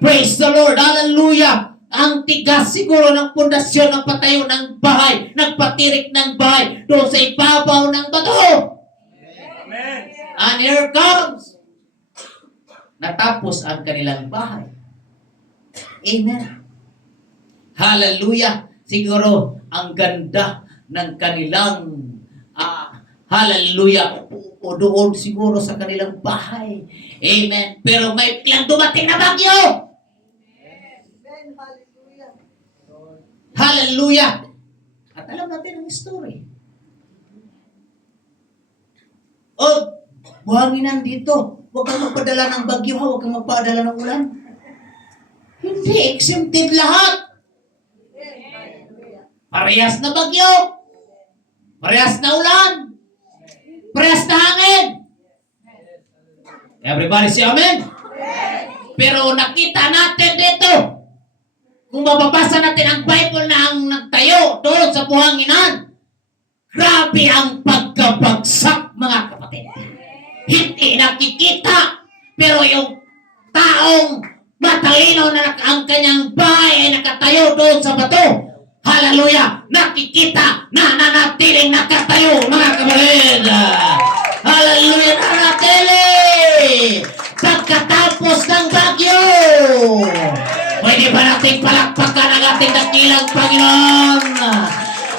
Praise the Lord! Hallelujah! Ang tigas siguro ng pundasyon ng patayo ng bahay, nagpatirik ng bahay doon sa ibabaw ng bato. Amen. And here comes. Natapos ang kanilang bahay. Amen. Hallelujah. Siguro, ang ganda ng kanilang hallelujah. O doon siguro sa kanilang bahay. Amen. Pero may biglang dumating na bagyo. Amen. Hallelujah. Hallelujah. At alam natin ang story. O, buhanginan dito. Huwag kang magpadala ng bagyo, ha? Huwag kang magpadala ng ulan. Hindi, exempted lahat. Parehas na bagyo. Parehas na ulan. Parehas na hangin. Everybody say amen. Pero nakita natin dito, kung mababasa natin ang Bible na ang nagtayo doon sa buhanginan, grabe ang pagkabagsak, mga kapatid. Hindi nakikita, pero yung taong matalino na ang kanyang bahay ay nakatayo doon sa bato, hallelujah, nakikita na nanatiling nakatayo, mga kapatid. Hallelujah, nanatili pagkatapos ng bagyo. Pwede ba nating palakpakan ang ating dakilang Panginoon?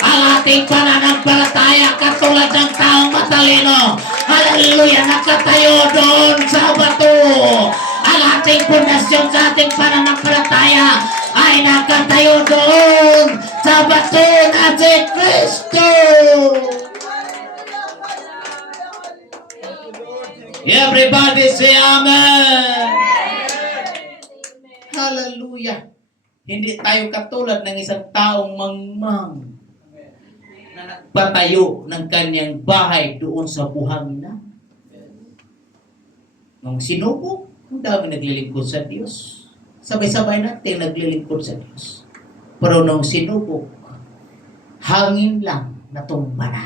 Ang ating pananampalataya katulad ng taong matalino. Hallelujah, nakatayo doon sa bato. Ang ating pundasyon sa ating pananampalataya ay nakatayo doon sa bato na si Kristo. Everybody say amen. Hallelujah. Hindi tayo katulad ng isang taong mangmang na nagpatayo ng kanyang bahay doon sa buhangin. Nung sinuko, ang dami naglilingkod sa Diyos. Sabay-sabay natin naglilingkod sa Diyos. Pero nung sinuko, hangin lang natumba na.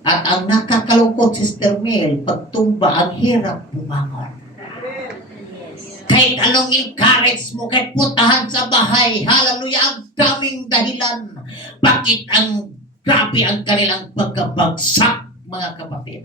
At ang nakakalungkot, Sister Mel, pagtumba, ang hirap bumangon. Kahit anong encourage mo, kahit puntahan sa bahay, hallelujah, ang daming dahilan. Bakit ang grabe ang kanilang pagkabagsak, mga kapatid.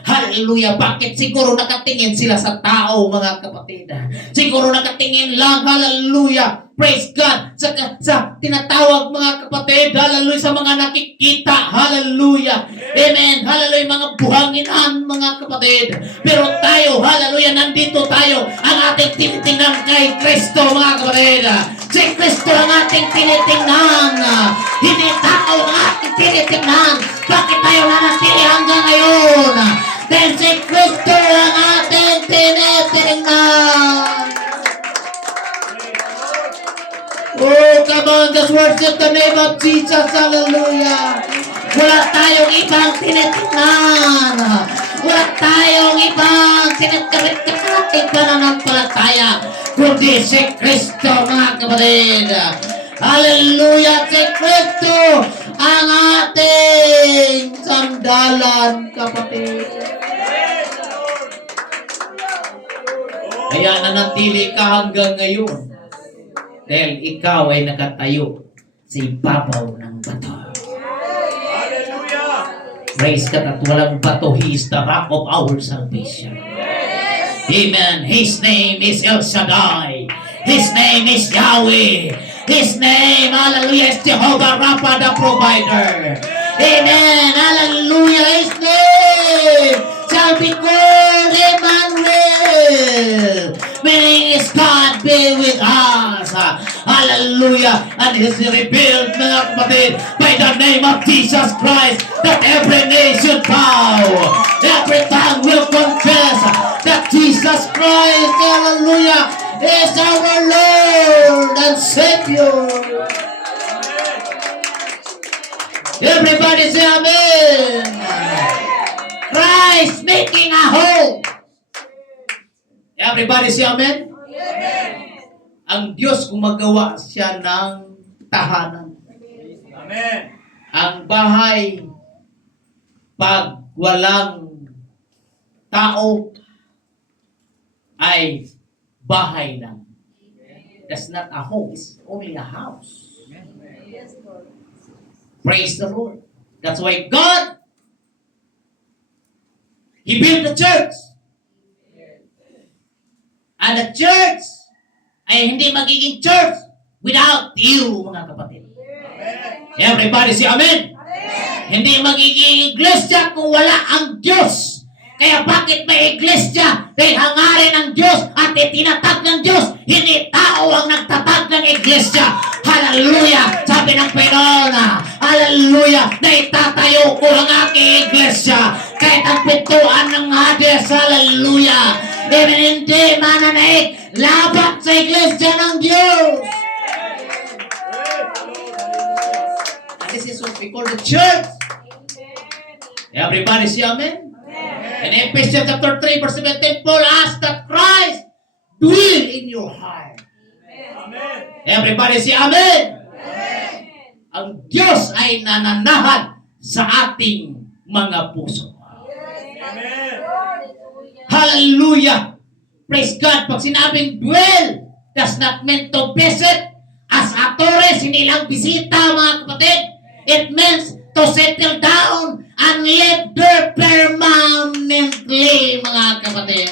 Hallelujah, bakit? Siguro nakatingin sila sa tao, mga kapatid. Siguro nakatingin lang, hallelujah, praise God, sa tinatawag, mga kapatid, hallelujah, sa mga nakikita, hallelujah, amen, hallelujah, mga buhanginan, mga kapatid. Pero tayo, hallelujah, nandito tayo, ang ating tinitingnan kay Kristo, mga kapatid. Si Kristo ang ating tinitingnan, hindi tao ang ating tinitingnan. Bakit tayo nanatili hanggang ngayon? Dahil si Kristo ang ating tinitingnan. Oh, come on, just worship the name of Jesus. Hallelujah. Wala tayong ibang tinitingnan. Wala tayong ibang tinitingnan ating pananampalataya, kundi si Kristo, mga kapatid. Hallelujah, si Kristo ang ating sandalan, kapatid. Kaya nanatili ka hanggang ngayon. Dahil ikaw ay nakatayo sa ibabaw ng bato. Hallelujah. Praise God, at walang bato. He is the rock of our salvation. Amen. His name is El Shaddai. His name is Yahweh. His name, hallelujah, is Jehovah Rapha, the provider. Amen. Hallelujah. His name shall be called Emmanuel, meaning is God be with us. Hallelujah. And He's revealed, mga kapatid, by the name of Jesus Christ, that every nation bow, every tongue will confess that Jesus Christ, hallelujah, is our Lord and Savior. Everybody say amen. Christ making a home. Everybody say amen. Ang Diyos gumagawa siya ng tahanan. Amen. Ang bahay, pag walang tao, ay bahay lang. That's not a home. It's only a house. Praise the Lord. That's why God, He built the church. And the church ay hindi magiging church without you, mga kapatid. Everybody say amen. Hindi magiging iglesia kung wala ang Diyos. Kaya bakit may iglesia? Dahil hangarin ng Diyos at itinatag ng Diyos. Hindi tao ang nagtatag ng iglesia. Hallelujah! Sabi ng Panginoon, hallelujah! Na itatayo ko ang aking iglesia. Kahit ang pintuan ng Hades, hallelujah! Amen, hindi mananaig laban sa iglesia ng Diyos. This is what we call the church. Everybody say amen. In Ephesians chapter 3 verse 17, Paul asked that Christ dwell in your heart. Amen. Everybody say amen. Ang Diyos ay nananahan sa ating mga puso. Amen. Hallelujah! Praise God! Pag sinabing dwell, does not mean to visit. As actores, hindi lang bisita, mga kapatid. It means to settle down and live there permanently, mga kapatid.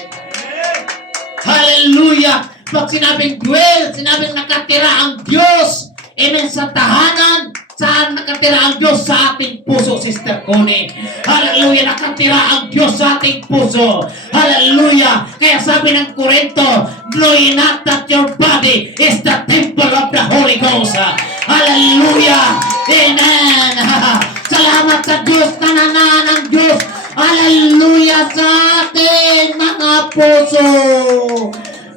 Hallelujah! Pag sinabing dwell, sinabing nakatira ang Diyos. Amen, sa tahanan, saan nakatira ang Diyos? Sa ating puso, Sister Connie. Hallelujah, nakatira ang Diyos sa ating puso. Hallelujah. Kaya sabi ng Korinto, know ye not that your body is the temple of the Holy Ghost. Hallelujah. Amen. Salamat sa Diyos, nananahan ng Diyos. Hallelujah sa ating mga puso.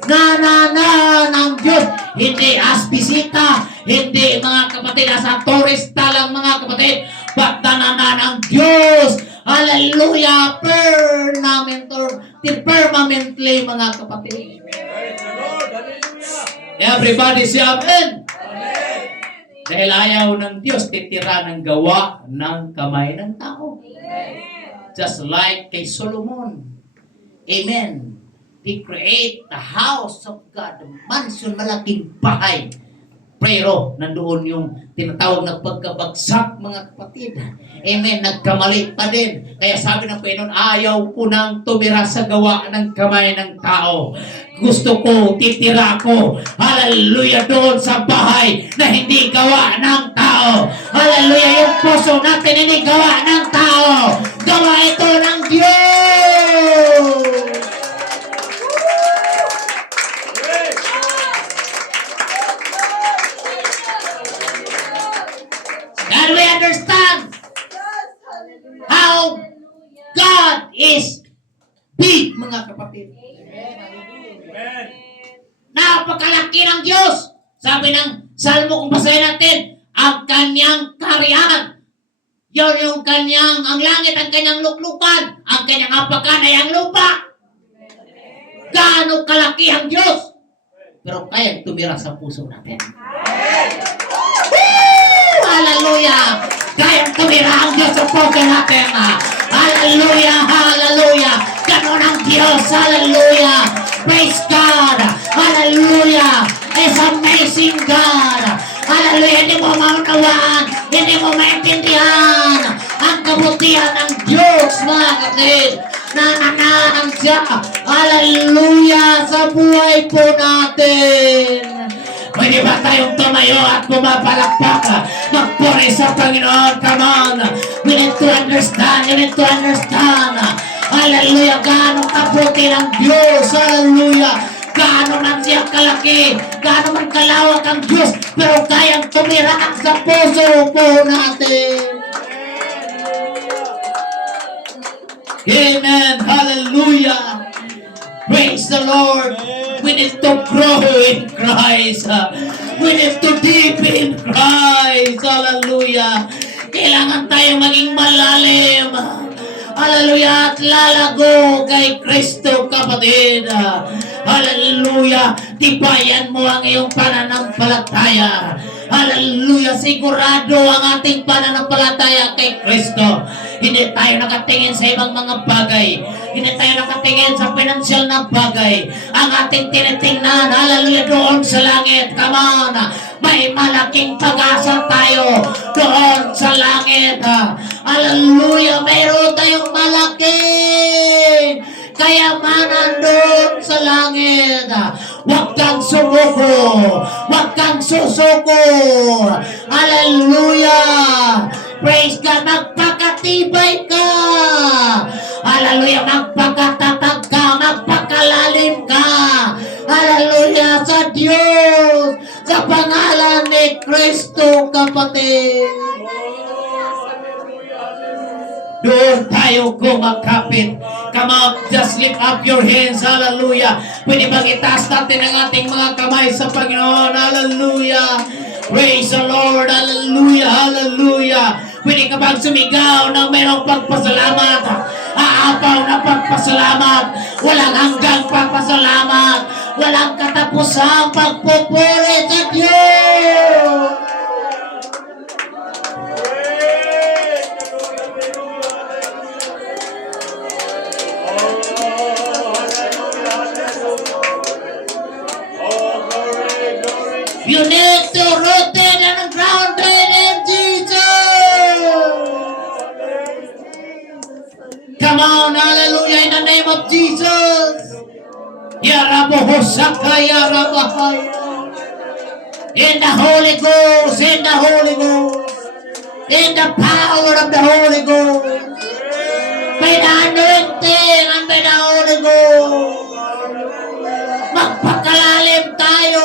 nanana ng Diyos. Hindi as bisita, hindi mga kapatid, as turista lang mga kapatid, but nanana ng Diyos. Hallelujah! Permanently mga kapatid. Praise the Lord. Hallelujah. Everybody say Amen. Amen. Dahil ayaw ng Diyos titira ng gawa ng kamay ng tao. Just like kay Solomon. Amen. He create the house of God, the mansion, malaking bahay. Pero nandoon yung tinatawag na pagkabagsak mga kapatid. Amen. Nagkamali pa din. Kaya sabi ng Panginoon, ayaw ko nang tumira sa gawa ng kamay ng tao. Gusto ko, titira ko. Hallelujah, doon sa bahay na hindi gawa ng tao. Hallelujah, yung puso natin hindi gawa ng tao. Gawa ito ng Diyos. And we understand how God is big, mga kapatid. Amen. Napakalaki ng Diyos. Sabi ng Salmo, kung basahin natin, ang kanyang kaharian. Yun yung kanyang, ang langit, ang kanyang luklukan. Ang kanyang apakan ay ang lupa. Gaano kalaki ang Diyos. Pero kayang tumira sa puso natin. Hallelujah! Kayang tumira ang Diyos sa puso natin. Hallelujah! Hallelujah! Ganon ang Diyos. Hallelujah! Praise God! Hallelujah! It's amazing God! Hallelujah! Hindi mo maunawaan, hindi mo maintindihan ang kabutihan ng Diyos, mga kapatid. Nananahan siya. Hallelujah! Sa buhay po natin. Pwede ba tayong tumayo at pumapalakpak? Magpuri sa Panginoon. Come on. We need to understand. You need to understand. Hallelujah. Gaano kabuti ng Diyos. Hallelujah. Gaano man siya kalaki. Gaano man kalawak ang Diyos. Pero kayang tumira sa puso po natin. Amen. Hallelujah. Praise the Lord. We need to grow in Christ. We need to deep in Christ. Hallelujah. Kailangan tayo maging malalim. Hallelujah. At lalago kay Kristo, kapatid. Hallelujah. Tibayan mo ang iyong pananampalataya. Hallelujah. Sigurado ang ating pananampalataya kay Kristo. Hindi tayo nakatingin sa ibang mga bagay. Hindi tayo nakatingin sa financial na bagay. Ang ating tinitingnan, hallelujah, doon sa langit. Come on. May malaking pag-asa tayo doon sa langit. Hallelujah. Mayroon tayong malaking kayamanan doon sa langit. Huwag kang sumuko. Huwag kang susuko. Hallelujah. Praise God. Magpakatibay ka. Hallelujah. Magpakatatag ka. Magpakalalim ka. Hallelujah. Sa Diyos. Sa pangalan ni Kristo, kapatid. Doon tayo kumakapit. Come on, just lift up your hands. Hallelujah. Pwede bang itaas natin ang ating mga kamay sa Panginoon? Hallelujah. Praise the Lord. Hallelujah. Hallelujah. Pwede ka bang sumigaw ng mayroong pagpasalamat? Aapaw na pagpasalamat. Walang hanggang pagpasalamat. Walang katapusang pagpupuri sa Diyos. You need to rooted and grounded in Jesus. Come on, hallelujah, in the name of Jesus. In the Holy Ghost, in the Holy Ghost, in the power of the Holy Ghost, by the anointing and by the Holy Ghost. Magpakalalim tayo.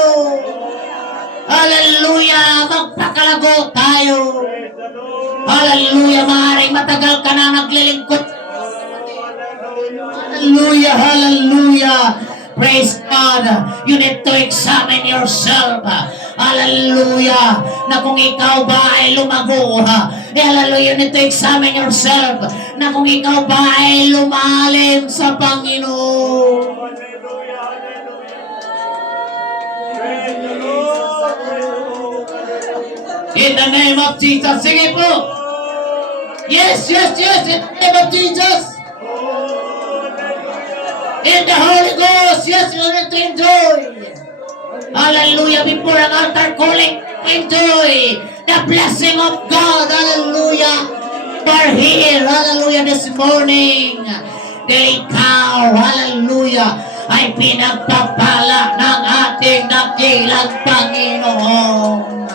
Hallelujah, magpakalago tayo. Hallelujah, maaaring matagal ka na naglilingkod. Hallelujah, hallelujah. Praise God. You need to examine yourself. Hallelujah. Na kung ikaw ba ay lumago. Hallelujah. You need to examine yourself. Na kung ikaw ba ay lumalim sa Panginoon. Hallelujah, hallelujah. Praise the Lord, praise the Lord. In the name of Jesus. Sige po. Yes, yes, yes. In the name of Jesus. In the Holy Ghost. Yes, you need to enjoy. Hallelujah. Before ang altar calling, enjoy the blessing of God. Hallelujah. You are here. Hallelujah. This morning. Dahil ikaw, hallelujah, ay pinagpapala ng ating dakilang Panginoon.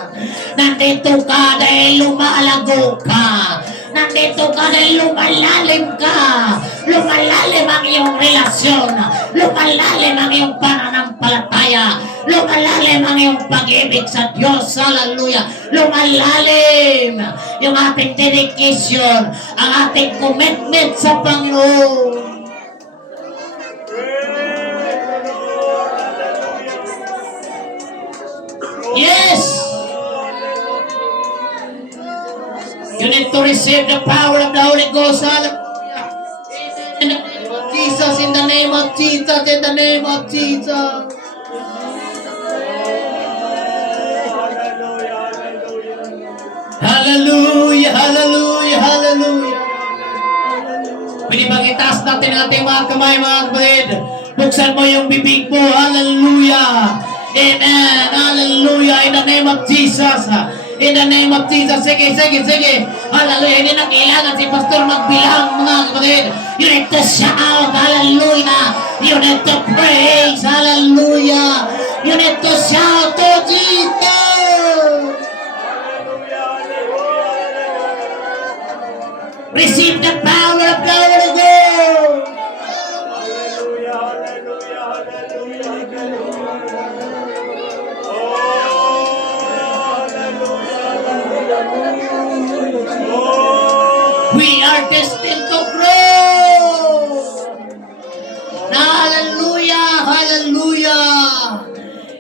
Nandito ka dahil lumalago ka. Nandito ka dahil lumalalim ka. Lumalalim ang iyong relasyon. Lumalalim ang iyong pananampalataya. Lumalalim ang iyong pag-ibig sa Diyos. Hallelujah. Lumalalim yung ating dedication, ang ating commitment sa Panginoon. Yes! You need to receive the power of the Holy Ghost. Hallelujah. In the name of Jesus, in the name of Jesus, in the name of Jesus. Hallelujah, hallelujah, hallelujah. Pwede bang itaas natin ang ating mga kamay, mga kapatid? Buksan mo yung bibig mo. Hallelujah. Amen. Hallelujah. In the name of Jesus. In the name of Jesus. Sige, sige, sige. Hallelujah. Hindi na kailangan si Pastor magbilang, mga kapatid. You need to shout. Hallelujah. You need to praise. Hallelujah. You need to shout to Jesus. Receive the power of the Holy Ghost. Hallelujah, hallelujah, hallelujah, hallelujah. We are destined to grow. Hallelujah, hallelujah.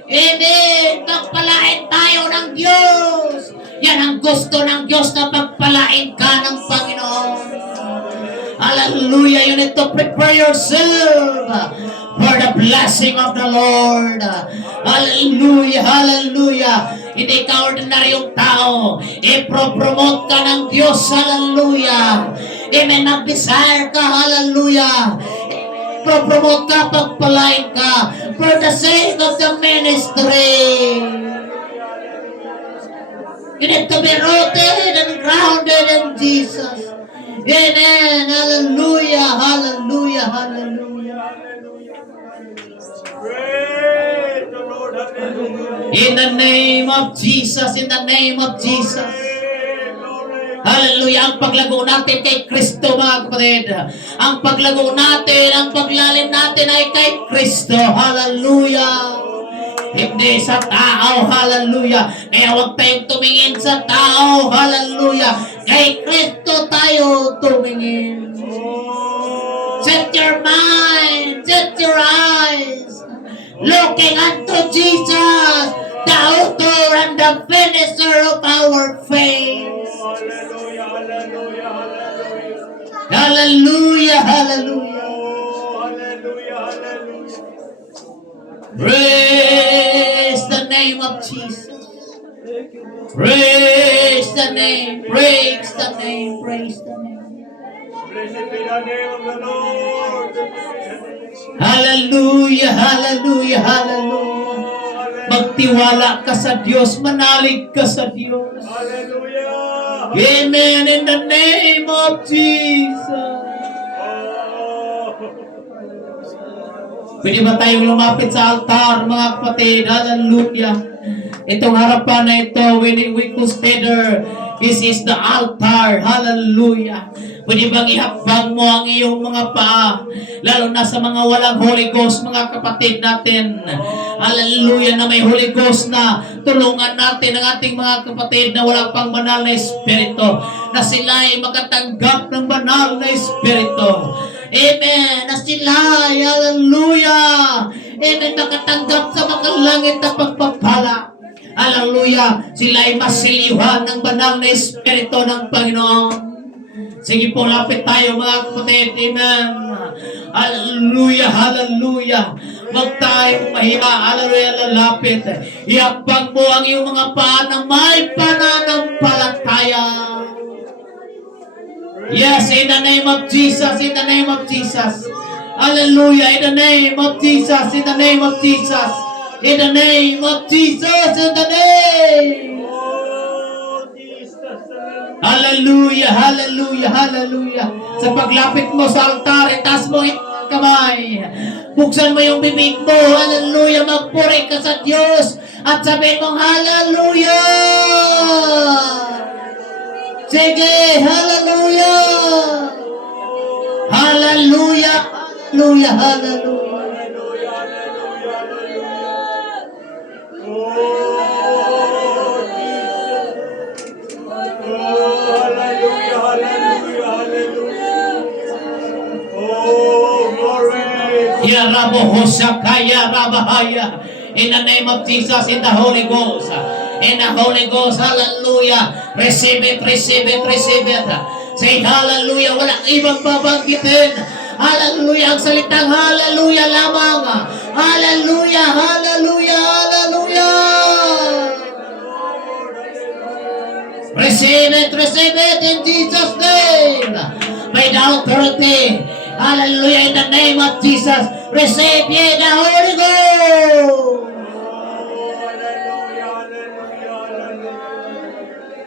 Amen. Pagpalain tayo ng Diyos. Yan ang gusto ng Diyos na pagpalain ka ng Panginoon. Hallelujah. You need to prepare yourself for the blessing of the Lord. Hallelujah, hallelujah. Hindi ka ordinaryong tao. I-promote ka ng Diyos. Hallelujah. Amen. Mag-desire ka. Hallelujah. I-promote ka, pagpalain ka for the sake of the ministry. You need to be rooted and grounded in Jesus. Amen. Hallelujah. Hallelujah. Hallelujah. Praise the Lord, hallelujah. In the name of Jesus. In the name of Jesus. Hallelujah. Ang paglago natin kay Kristo, mga kapatid. Ang paglago natin, ang paglalim natin ay kay Kristo. Hallelujah. Hindi sa tao. Hallelujah. Kaya huwag tayong tumingin sa tao. Hallelujah. Kay Kristo tayo tumingin. Set your mind. Set your eyes. Looking unto Jesus, the author and the finisher of our faith. Hallelujah, hallelujah, hallelujah. Hallelujah. Hallelujah. Oh, hallelujah, hallelujah. Praise the name of Jesus. Praise the name. Praise the name. Praise the name. Blessed be the name of the Lord. Hallelujah. Hallelujah. Hallelujah. Magtiwala ka sa Diyos. Manalig ka sa Diyos. Hallelujah. Amen. In the name of Jesus. Pwede ba tayong lumapit sa altar, mga kapatid? Hallelujah. Itong harapan na ito, when we consider, this is the altar. Hallelujah. Pwede bang ihakbang mo ang iyong mga paa, lalo na sa mga walang Holy Ghost, mga kapatid natin. Hallelujah, na may Holy Ghost na tulungan natin ang ating mga kapatid na walang pang banal na Espiritu, na sila ay makatanggap ng banal na Espiritu. Amen. Na sila, hallelujah. Amen. Makatanggap sa makalangit na pagpapala. Hallelujah. Sila ay masiliwan ng banal na Espiritu ng Panginoon. Sige po, lapit tayo mga kapatid. Amen. Hallelujah, hallelujah. Huwag tayong mahiya. Hallelujah, lalapit. Iakbang mo ang iyong mga paa na may pananampalataya. Yes, in the name of Jesus, in the name of Jesus. Hallelujah, in the name of Jesus, in the name of Jesus. In the name of Jesus, in the name. Oh, Jesus. Hallelujah, hallelujah, hallelujah. Sa paglapit mo sa altar, itaas mo yung kamay. Buksan mo yung bibig mo. Hallelujah, magpuri ka sa Diyos. At sabihin mong hallelujah. Sige, hallelujah. Hallelujah, hallelujah, hallelujah. Hallelujah, hallelujah, hallelujah. Oh, hallelujah, hallelujah, hallelujah. Oh, glory. Ya Rabo Hosakaya Rabahaya. In the name of Jesus, in the Holy Ghost. In the Holy Ghost, hallelujah. Receive it, receive it, receive it. Say hallelujah. Walang ibang babanggitin. Hallelujah. Ang salitang hallelujah lamang. Hallelujah, hallelujah, hallelujah. Receive it in Jesus' name. By the authority. Hallelujah, in the name of Jesus. Receive ye the Holy Ghost.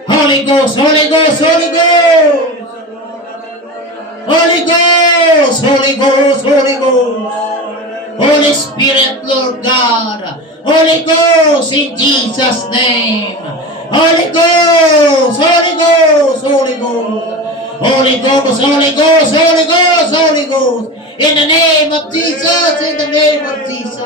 Holy Ghost, Holy Ghost, Holy Ghost. Holy Ghost, Holy Ghost, Holy Ghost. Holy Spirit, Lord God. Holy Ghost, in Jesus' name. Holy Ghost, Holy Ghost, Holy Ghost. Holy Ghost, Holy Ghost, Holy Ghost, Holy Ghost. In the name of Jesus, in the name of Jesus.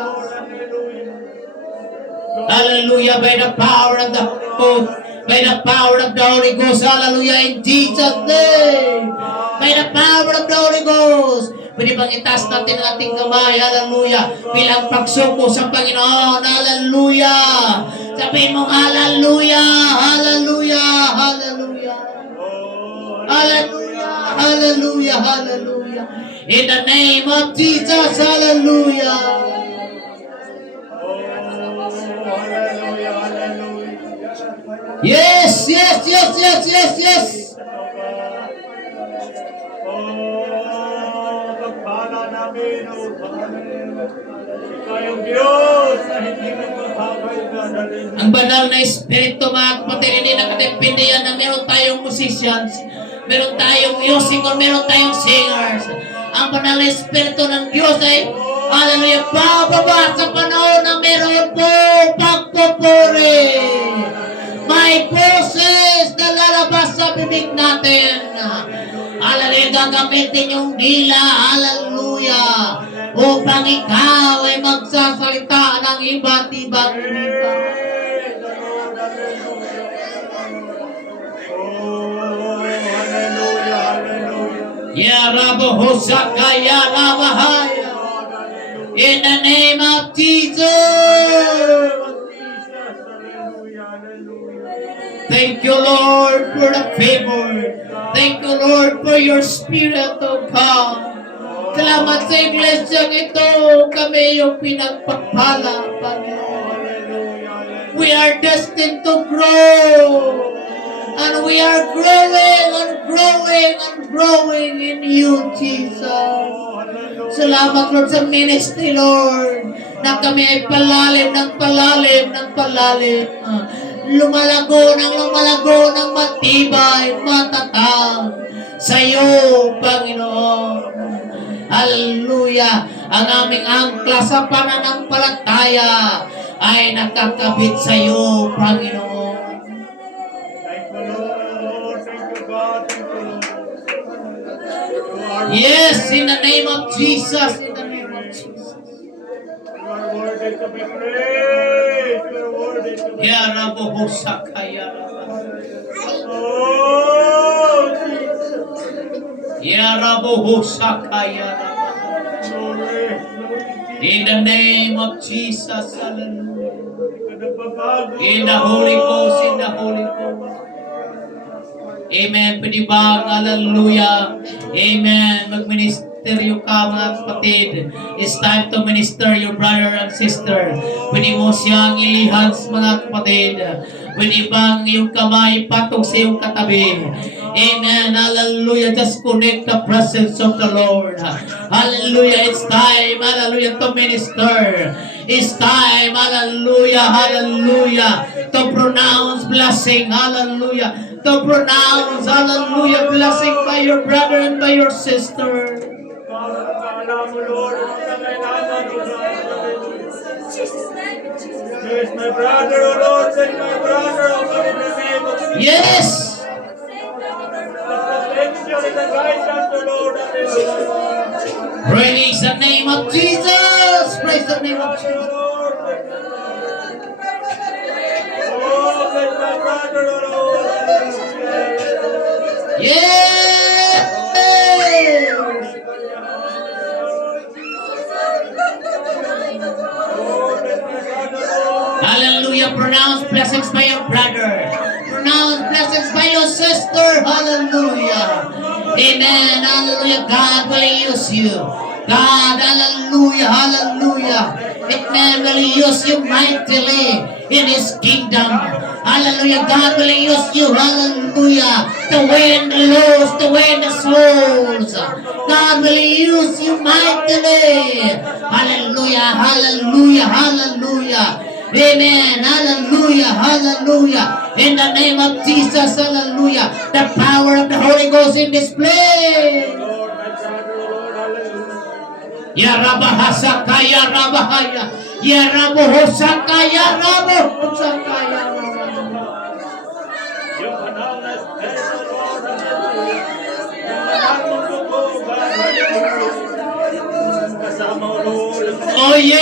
Hallelujah, by the power of the Holy Ghost. By the power of the Holy Ghost. Hallelujah, in Jesus' name. By the power of the Holy Ghost. Pwede bang itaas natin ang ating kamay? Hallelujah. Bilang pagsuko sa Panginoon. Hallelujah. Sabihin mo, hallelujah, hallelujah, hallelujah. Hallelujah, hallelujah, hallelujah. In the name of Jesus, hallelujah. Yes, yes, yes, yes, yes, yes. Pagpala namin, O Ikaw yung Diyos na hindi nagpapagay na dalhin. Ang banal na Espiritu, mga kapatid, hindi nakadepende yan na meron tayong musicians, meron tayong musical, meron tayong singers. Ang banal na Espiritu ng Diyos ay, hallelujah, bababa sa panahon na meron po pagpupuri. May boses na lalabas sa bibig natin. Hallelujah, gagamitin yung dila, hallelujah, upang ikaw ay magsasalita ng iba't ibang wika. Ya Rabo Hosaka, Ya Rabahaya. In the name of Jesus. Thank you, Lord, for the favor. Thank you, Lord, for your Spirit to come. Salamat sa iglesyang ito. Kami yung pinagpapala, Panginoon. We are destined to grow. And we are growing and growing and growing in you, Jesus. Salamat, Lord, sa ministry, Lord, na kami ay palalim ng palalim ng palalim. Lumalago ng matibay, matatag sa iyo, Panginoon. Hallelujah. Ang aming angkla sa pananampalataya ay nakakabit sa iyo, Panginoon. Thank you, Lord. Thank you, God. Thank you, Lord. Yes, in the name of Jesus. In the name of Jesus. You are worthy to be praised. You are worthy to be Ya Rabo Hosaka, Ya Rabahaya. Oh, Jesus. Yarabohosakaya. Glory. In the name of Jesus, hallelujah. Kadagbabago. In the Holy Ghost, in the Holy Ghost. Amen. Pwede ba? Hallelujah. Amen. Magministeryo ka mga kapatid. It's time to minister your brother and sister. Pwede mo siyang ilihans mga kapatid. Pwede bang iyong kamay patong sa iyong katabi. Amen. Hallelujah. Just connect the presence of the Lord. Hallelujah. It's time. Hallelujah. To minister. It's time. Hallelujah. Hallelujah. To pronounce blessing. Hallelujah. To pronounce, hallelujah, blessing by your brother and by your sister. Kaalam mo, Lord, ang mga kailangan, O Lord. Bless my brother, O Lord. Bless my brother, O God, in the name of Jesus. Yes! Protection and the guidance, O Lord. Hallelujah. Praise the name of Jesus! Praise the name of Jesus! Oh, bless my brother, O Lord. Yes! Hallelujah. Pronounce blessings by your brother. Pronounce blessings by your sister. Hallelujah. Amen. Hallelujah. God will use you. God, hallelujah, hallelujah. Amen. Will use you mightily in His kingdom. Hallelujah. God will use you. Hallelujah. To win the lost, to win the souls. God will use you mightily. Hallelujah. Hallelujah. Hallelujah. Amen. Hallelujah. Hallelujah. In the name of Jesus. Hallelujah. The power of the Holy Ghost in this place. Lord, my brother, O Lord. Hallelujah. Ya Rabahasaka, Ya Rabahaya. Ya Rabohosaka, Ya Rabohosaka, Ya Rabahaya. Yung banal na Espiritu, Lord. Hallelujah. Yung banal mong dugo, God. Hallelujah. Kasama, O Lord. Oh yes.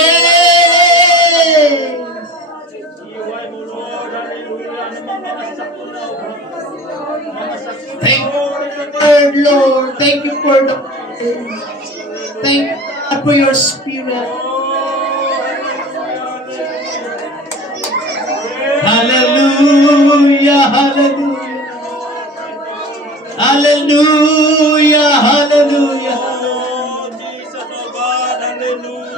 Iway mo, Lord. Hallelujah. Ano mga saklaw. Mga sakit, Thank Lord. you, Lord. Thank you for the thank you, God, for your spirit. Hallelujah, hallelujah. Hallelujah, hallelujah.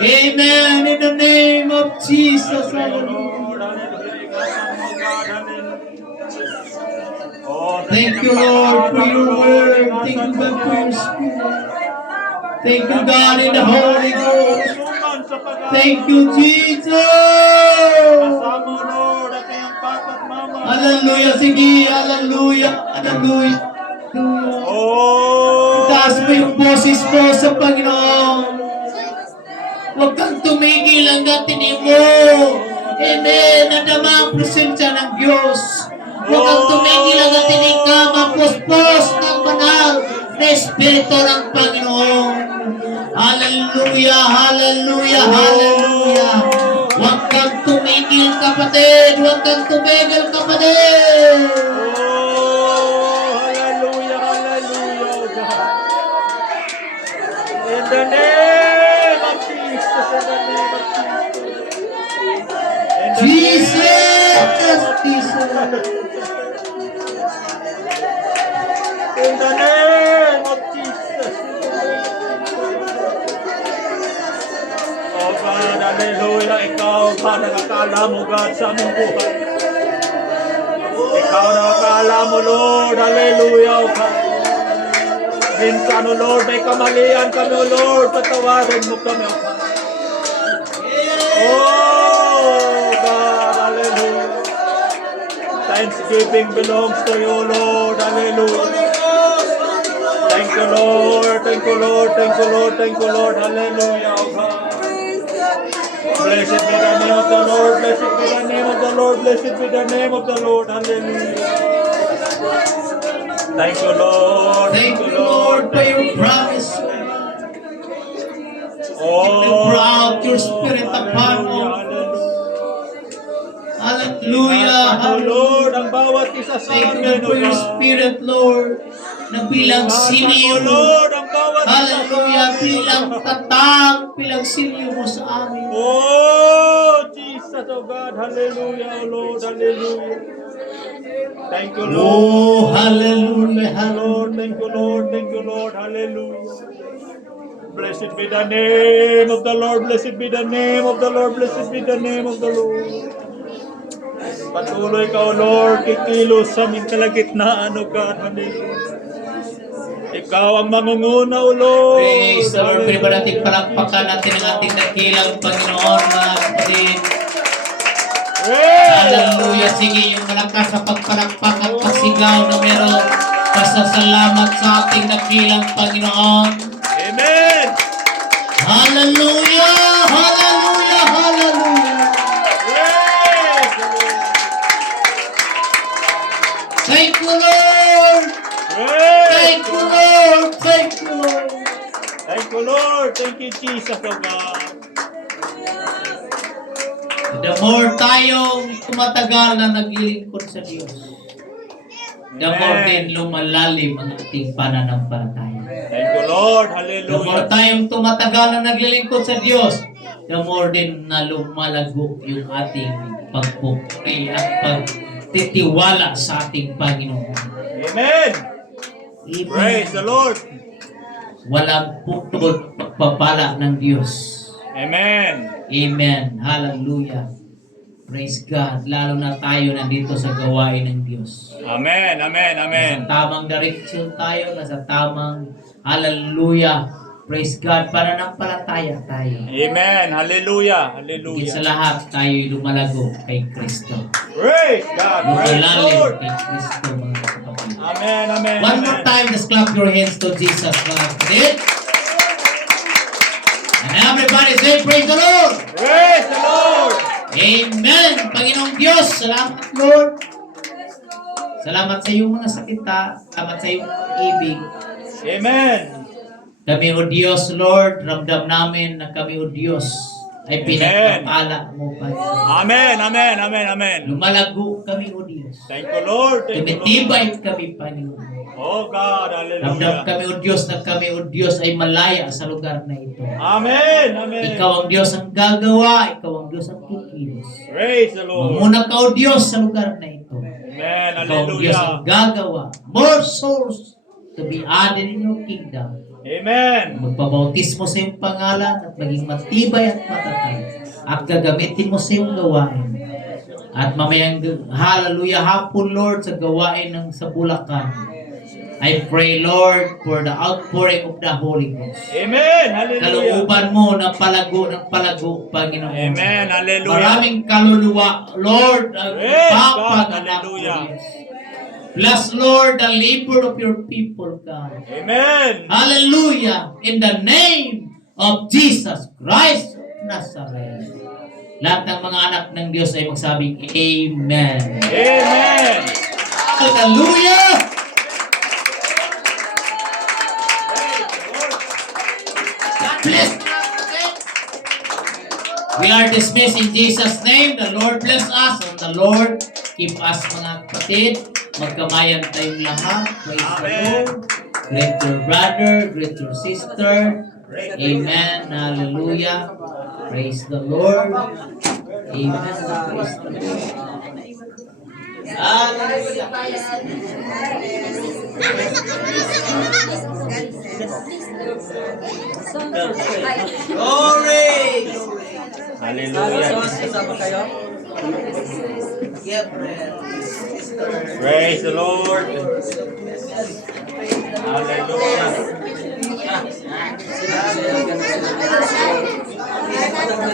Amen. In the name of Jesus. Hallelujah. Thank you, Lord, for your word. Thank you, God, for your spirit. Thank you, God, in the Holy Ghost. Thank you, Jesus. Hallelujah. Sige, hallelujah. Hallelujah. Hallelujah. Taas mo yung boses mo sa Panginoon. Huwag kang tumigil hanggang tinin mo. Amen. Nadama ang presensya ng Diyos. Huwag kang tumigil hanggang tinin ka mapuspos ng banal na Espiritu ng Panginoon. Hallelujah, hallelujah, hallelujah. Huwag kang tumigil, kapatid. Huwag kang tumigil, kapatid. In the name of Jesus, in the name of Jesus. Jesus. In the name of Jesus. Oh God, hallelujah. Ikaw, God, nakakaalam mo, God, sa aming buhay. Ikaw nakakaalam mo, Lord. Hallelujah, oh God. Minsan, oh Lord, may kamalian kami, oh Lord. Patawarin mo kami, oh God. Oh God, hallelujah. Thanksgiving belongs to you, Lord. Hallelujah. Thank you, Lord. Thank you, Lord. Thank you, Lord. Thank you, Lord. Hallelujah, oh God. Blessed be the name of the Lord. Blessed be the name of the Lord. Blessed be the name of the Lord. Hallelujah. Thank you, Lord. Thank you, Lord, for your promise. You will pour out your spirit upon all. Hallelujah. Lord, Hallelujah. ang bawat isa sa Thank amin, you O for your God. Spirit, Lord, na bilang Ingatan mo, silyo. Lord, ang bawat isa sa Hallelujah, amin. bilang tatang, bilang silyo mo sa amin. Oh, Jesus, oh God, hallelujah, oh Lord, hallelujah. Thank you, Lord. Oh, hallelujah, Lord, hallelujah. thank you, Lord, thank you, Lord, hallelujah. Blessed be the name of the Lord, blessed be the name of the Lord, blessed be the name of the Lord. Patuloy ka, O Lord, kikilos sa aming kalagitnaan, O God, hallelujah. Ikaw ang mangunguna, O Lord. Praise the Lord. Pwede ba natin Hallelujah. palakpakan natin ang ating dakilang Panginoon, mga kapatid? Praise Hallelujah. Sige, yung malakas sa pagpalakpak at pasigaw na meron pasasalamat sa ating dakilang Panginoon. Amen. Hallelujah! Hallelujah! Hallelujah! Praise the Lord. Thank you, Lord! Praise Thank you, Lord! Thank you, Lord! Thank you, Lord. Thank you, Jesus, O God. The more tayong tumatagal na naglilingkod sa Diyos, the more din lumalalim ang ating pananampalataya. Thank you, Lord. The more Hallelujah. tayong tumatagal na naglilingkod sa Diyos, the more din na lumalago yung ating pagpupuri at pagtitiwala sa ating Panginoon. Amen. Amen. Praise the Lord. Walang putol pagpapala ng Diyos. Amen. Amen. Hallelujah. Praise God. Lalo na tayo nandito sa gawain ng Diyos. Amen. Amen. Amen. Nasa tamang direksyon tayo, nasa tamang hallelujah. Praise God. Pananampalataya tayo. Amen. Hallelujah. Higit sa Hallelujah. lahat, tayo lumalago kay Kristo. Praise God. Praise the Lumalalim Lord. kay Kristo, mga kapatid. Amen. Amen. One more Amen. time, just clap your hands to Jesus, mga kapatid. And everybody say, praise the Lord! Praise the Lord. Amen! Panginoong Diyos, salamat Lord. Salamat sa iyong mga sakita. Salamat sa iyong ibig. Amen. Kami o Diyos, Lord, ramdam namin na kami o Diyos ay pinagpapala mo, Panginoon. Amen. Amen. Amen. Amen. Lumalago kami o Diyos. Thank you, Lord. Thank you, Lord. Tumitibay kami, Panginoon. Oh God. Ramdam Hallelujah. kami o Diyos na kami o Diyos ay malaya sa lugar na ito. Amen. Amen. Ikaw ang Diyos ang gagawa, ikaw ang Diyos ang kikilos. Praise the Lord. Mamuna ka o Diyos sa lugar na ito. Amen. Ikaw ang Diyos Hallelujah. ang gagawa. More souls to be added in your kingdom. Amen. Magpabautismo sa iyong pangalan at maging matibay at matatag. At gagamitin mo sa iyong gawain. At mamayang hallelujah hapon, Lord, sa gawain ng sa Bulacan. I pray, Lord, for the outpouring of the Holy Ghost. Amen. Hallelujah. Kalooban mo ng palago, Panginoon. Amen. Hallelujah. Maraming kaluluwa, Lord, ang Yes, God. papanganak mo, Hallelujah. Diyos. Bless, Lord, the labor of your people, God. Amen. Hallelujah. In the name of Jesus Christ of Nazareth. Lahat ng mga anak ng Diyos ay magsabing Amen. Amen. Hallelujah. God bless. We are dismissed in Jesus' name. The Lord bless us and the Lord keep us, mga kapatid. Magkamayan tayong lahat. Praise the Amen. Lord. Greet your brother, greet your sister. Amen. Hallelujah. Praise the Lord. Amen. Praise the Lord. Hallelujah. Glory! Hallelujah. Sama kayo? Praise the Lord. Hallelujah.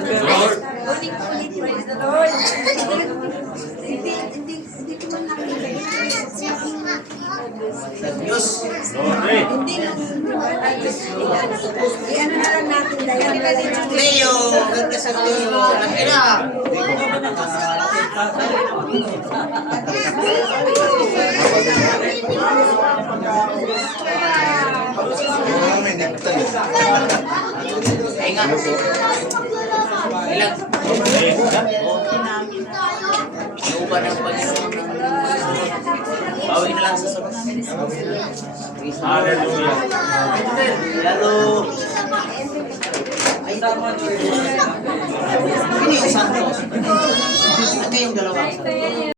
Lord. Praise the Lord. Hindi ko man Glory. i-ano na lang natin dahil Leo, ganda sa Leo. Nakira. Ay nga. Ilang? Praise God. Inuuban ang Panginoon ng Sorry na lang sa sunod. Hallelujah. Hello. Ay, Pinoy Santos. Ang kayong dalawa.